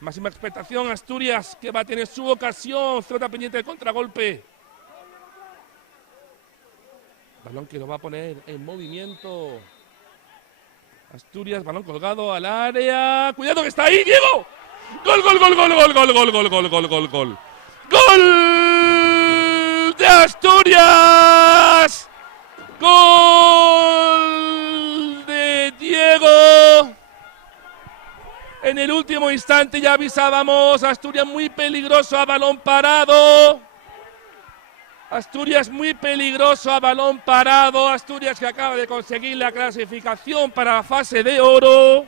Máxima expectación Asturias, que va a tener su ocasión. Ceuta pendiente de contragolpe. Balón que lo va a poner en movimiento Asturias, balón colgado al área. ¡Cuidado que está ahí, Diego! ¡Gol, gol, gol, gol, gol, gol, gol, gol, gol, gol, gol, gol! ¡Gol de Asturias! ¡Gol de Diego! En el último instante ya avisábamos, Asturias muy peligroso a balón parado. Asturias muy peligroso a balón parado. Asturias que acaba de conseguir la clasificación para la fase de oro.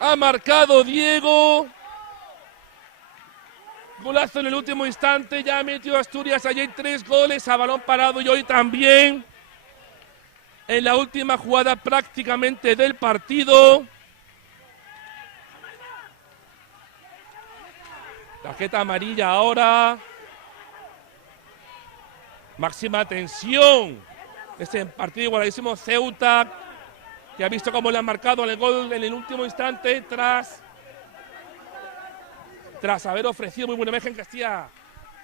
Ha marcado Diego. Golazo en el último instante. Ya ha metido Asturias ayer 3 goles a balón parado y hoy también. En la última jugada prácticamente del partido. Tarjeta amarilla ahora. Máxima tensión. Este partido igualadísimo. Ceuta, que ha visto cómo le han marcado el gol en el último instante tras haber ofrecido muy buena imagen en Castilla.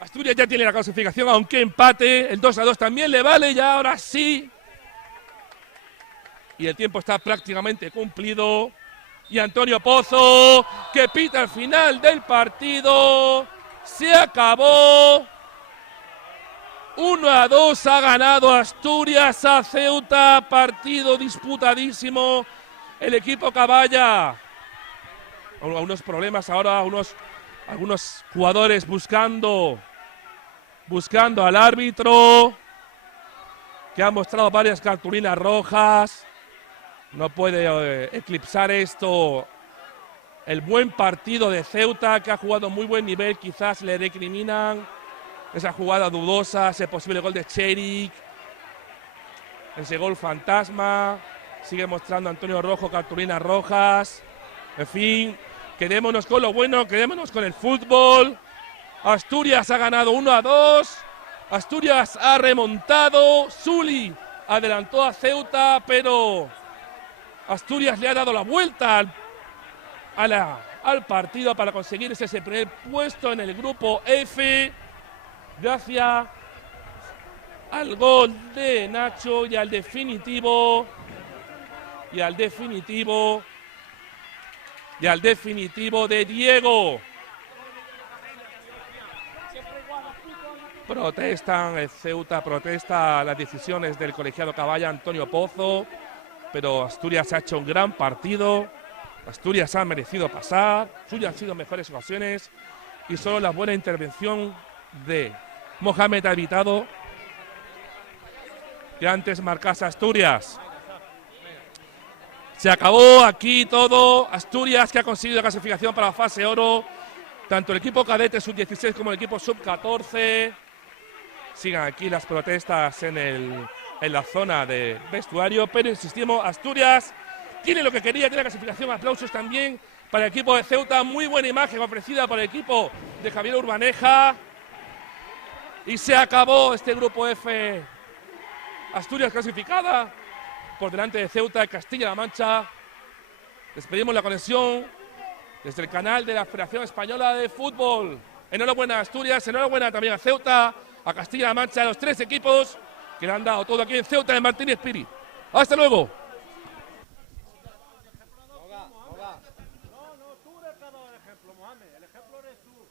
Asturias ya tiene la clasificación, aunque empate. El 2-2 también le vale, ya ahora sí. Y el tiempo está prácticamente cumplido. Y Antonio Pozo, que pita al final del partido. Se acabó. 1-2 ha ganado Asturias a Ceuta, partido disputadísimo. El equipo Caballa, unos problemas ahora, Algunos jugadores buscando al árbitro, que ha mostrado varias cartulinas rojas. No puede eclipsar esto el buen partido de Ceuta, que ha jugado muy buen nivel. Quizás le recriminan esa jugada dudosa, ese posible gol de Cherik, ese gol fantasma. Sigue mostrando Antonio Rojo cartulinas rojas. En fin, quedémonos con lo bueno, quedémonos con el fútbol. Asturias ha ganado 1-2. Asturias ha remontado. Zuli adelantó a Ceuta, pero Asturias le ha dado la vuelta al partido para conseguir ese primer puesto en el grupo F, gracias al gol de Nacho y al definitivo de Diego. Protestan, el Ceuta protesta las decisiones del colegiado Caballa, Antonio Pozo, pero Asturias ha hecho un gran partido. Asturias ha merecido pasar, suyas han sido mejores ocasiones y solo la buena intervención de Mohamed ha evitado que antes marcase Asturias. Se acabó aquí todo. Asturias, que ha conseguido la clasificación para la fase oro. Tanto el equipo cadete sub-16 como el equipo sub-14. Sigan aquí las protestas en la zona de vestuario, pero insistimos, Asturias tiene lo que quería, tiene la clasificación. Aplausos también para el equipo de Ceuta. Muy buena imagen ofrecida por el equipo de Javier Urbaneja. Y se acabó este grupo F. Asturias clasificada por delante de Ceuta, Castilla-La Mancha. Despedimos la conexión desde el canal de la Federación Española de Fútbol. Enhorabuena a Asturias, enhorabuena también a Ceuta, a Castilla-La Mancha, a los tres equipos que le han dado todo aquí en Ceuta de Martínez Piri. ¡Hasta luego! No, tú eres el que ha dado el ejemplo, Mohamed. El ejemplo eres tú.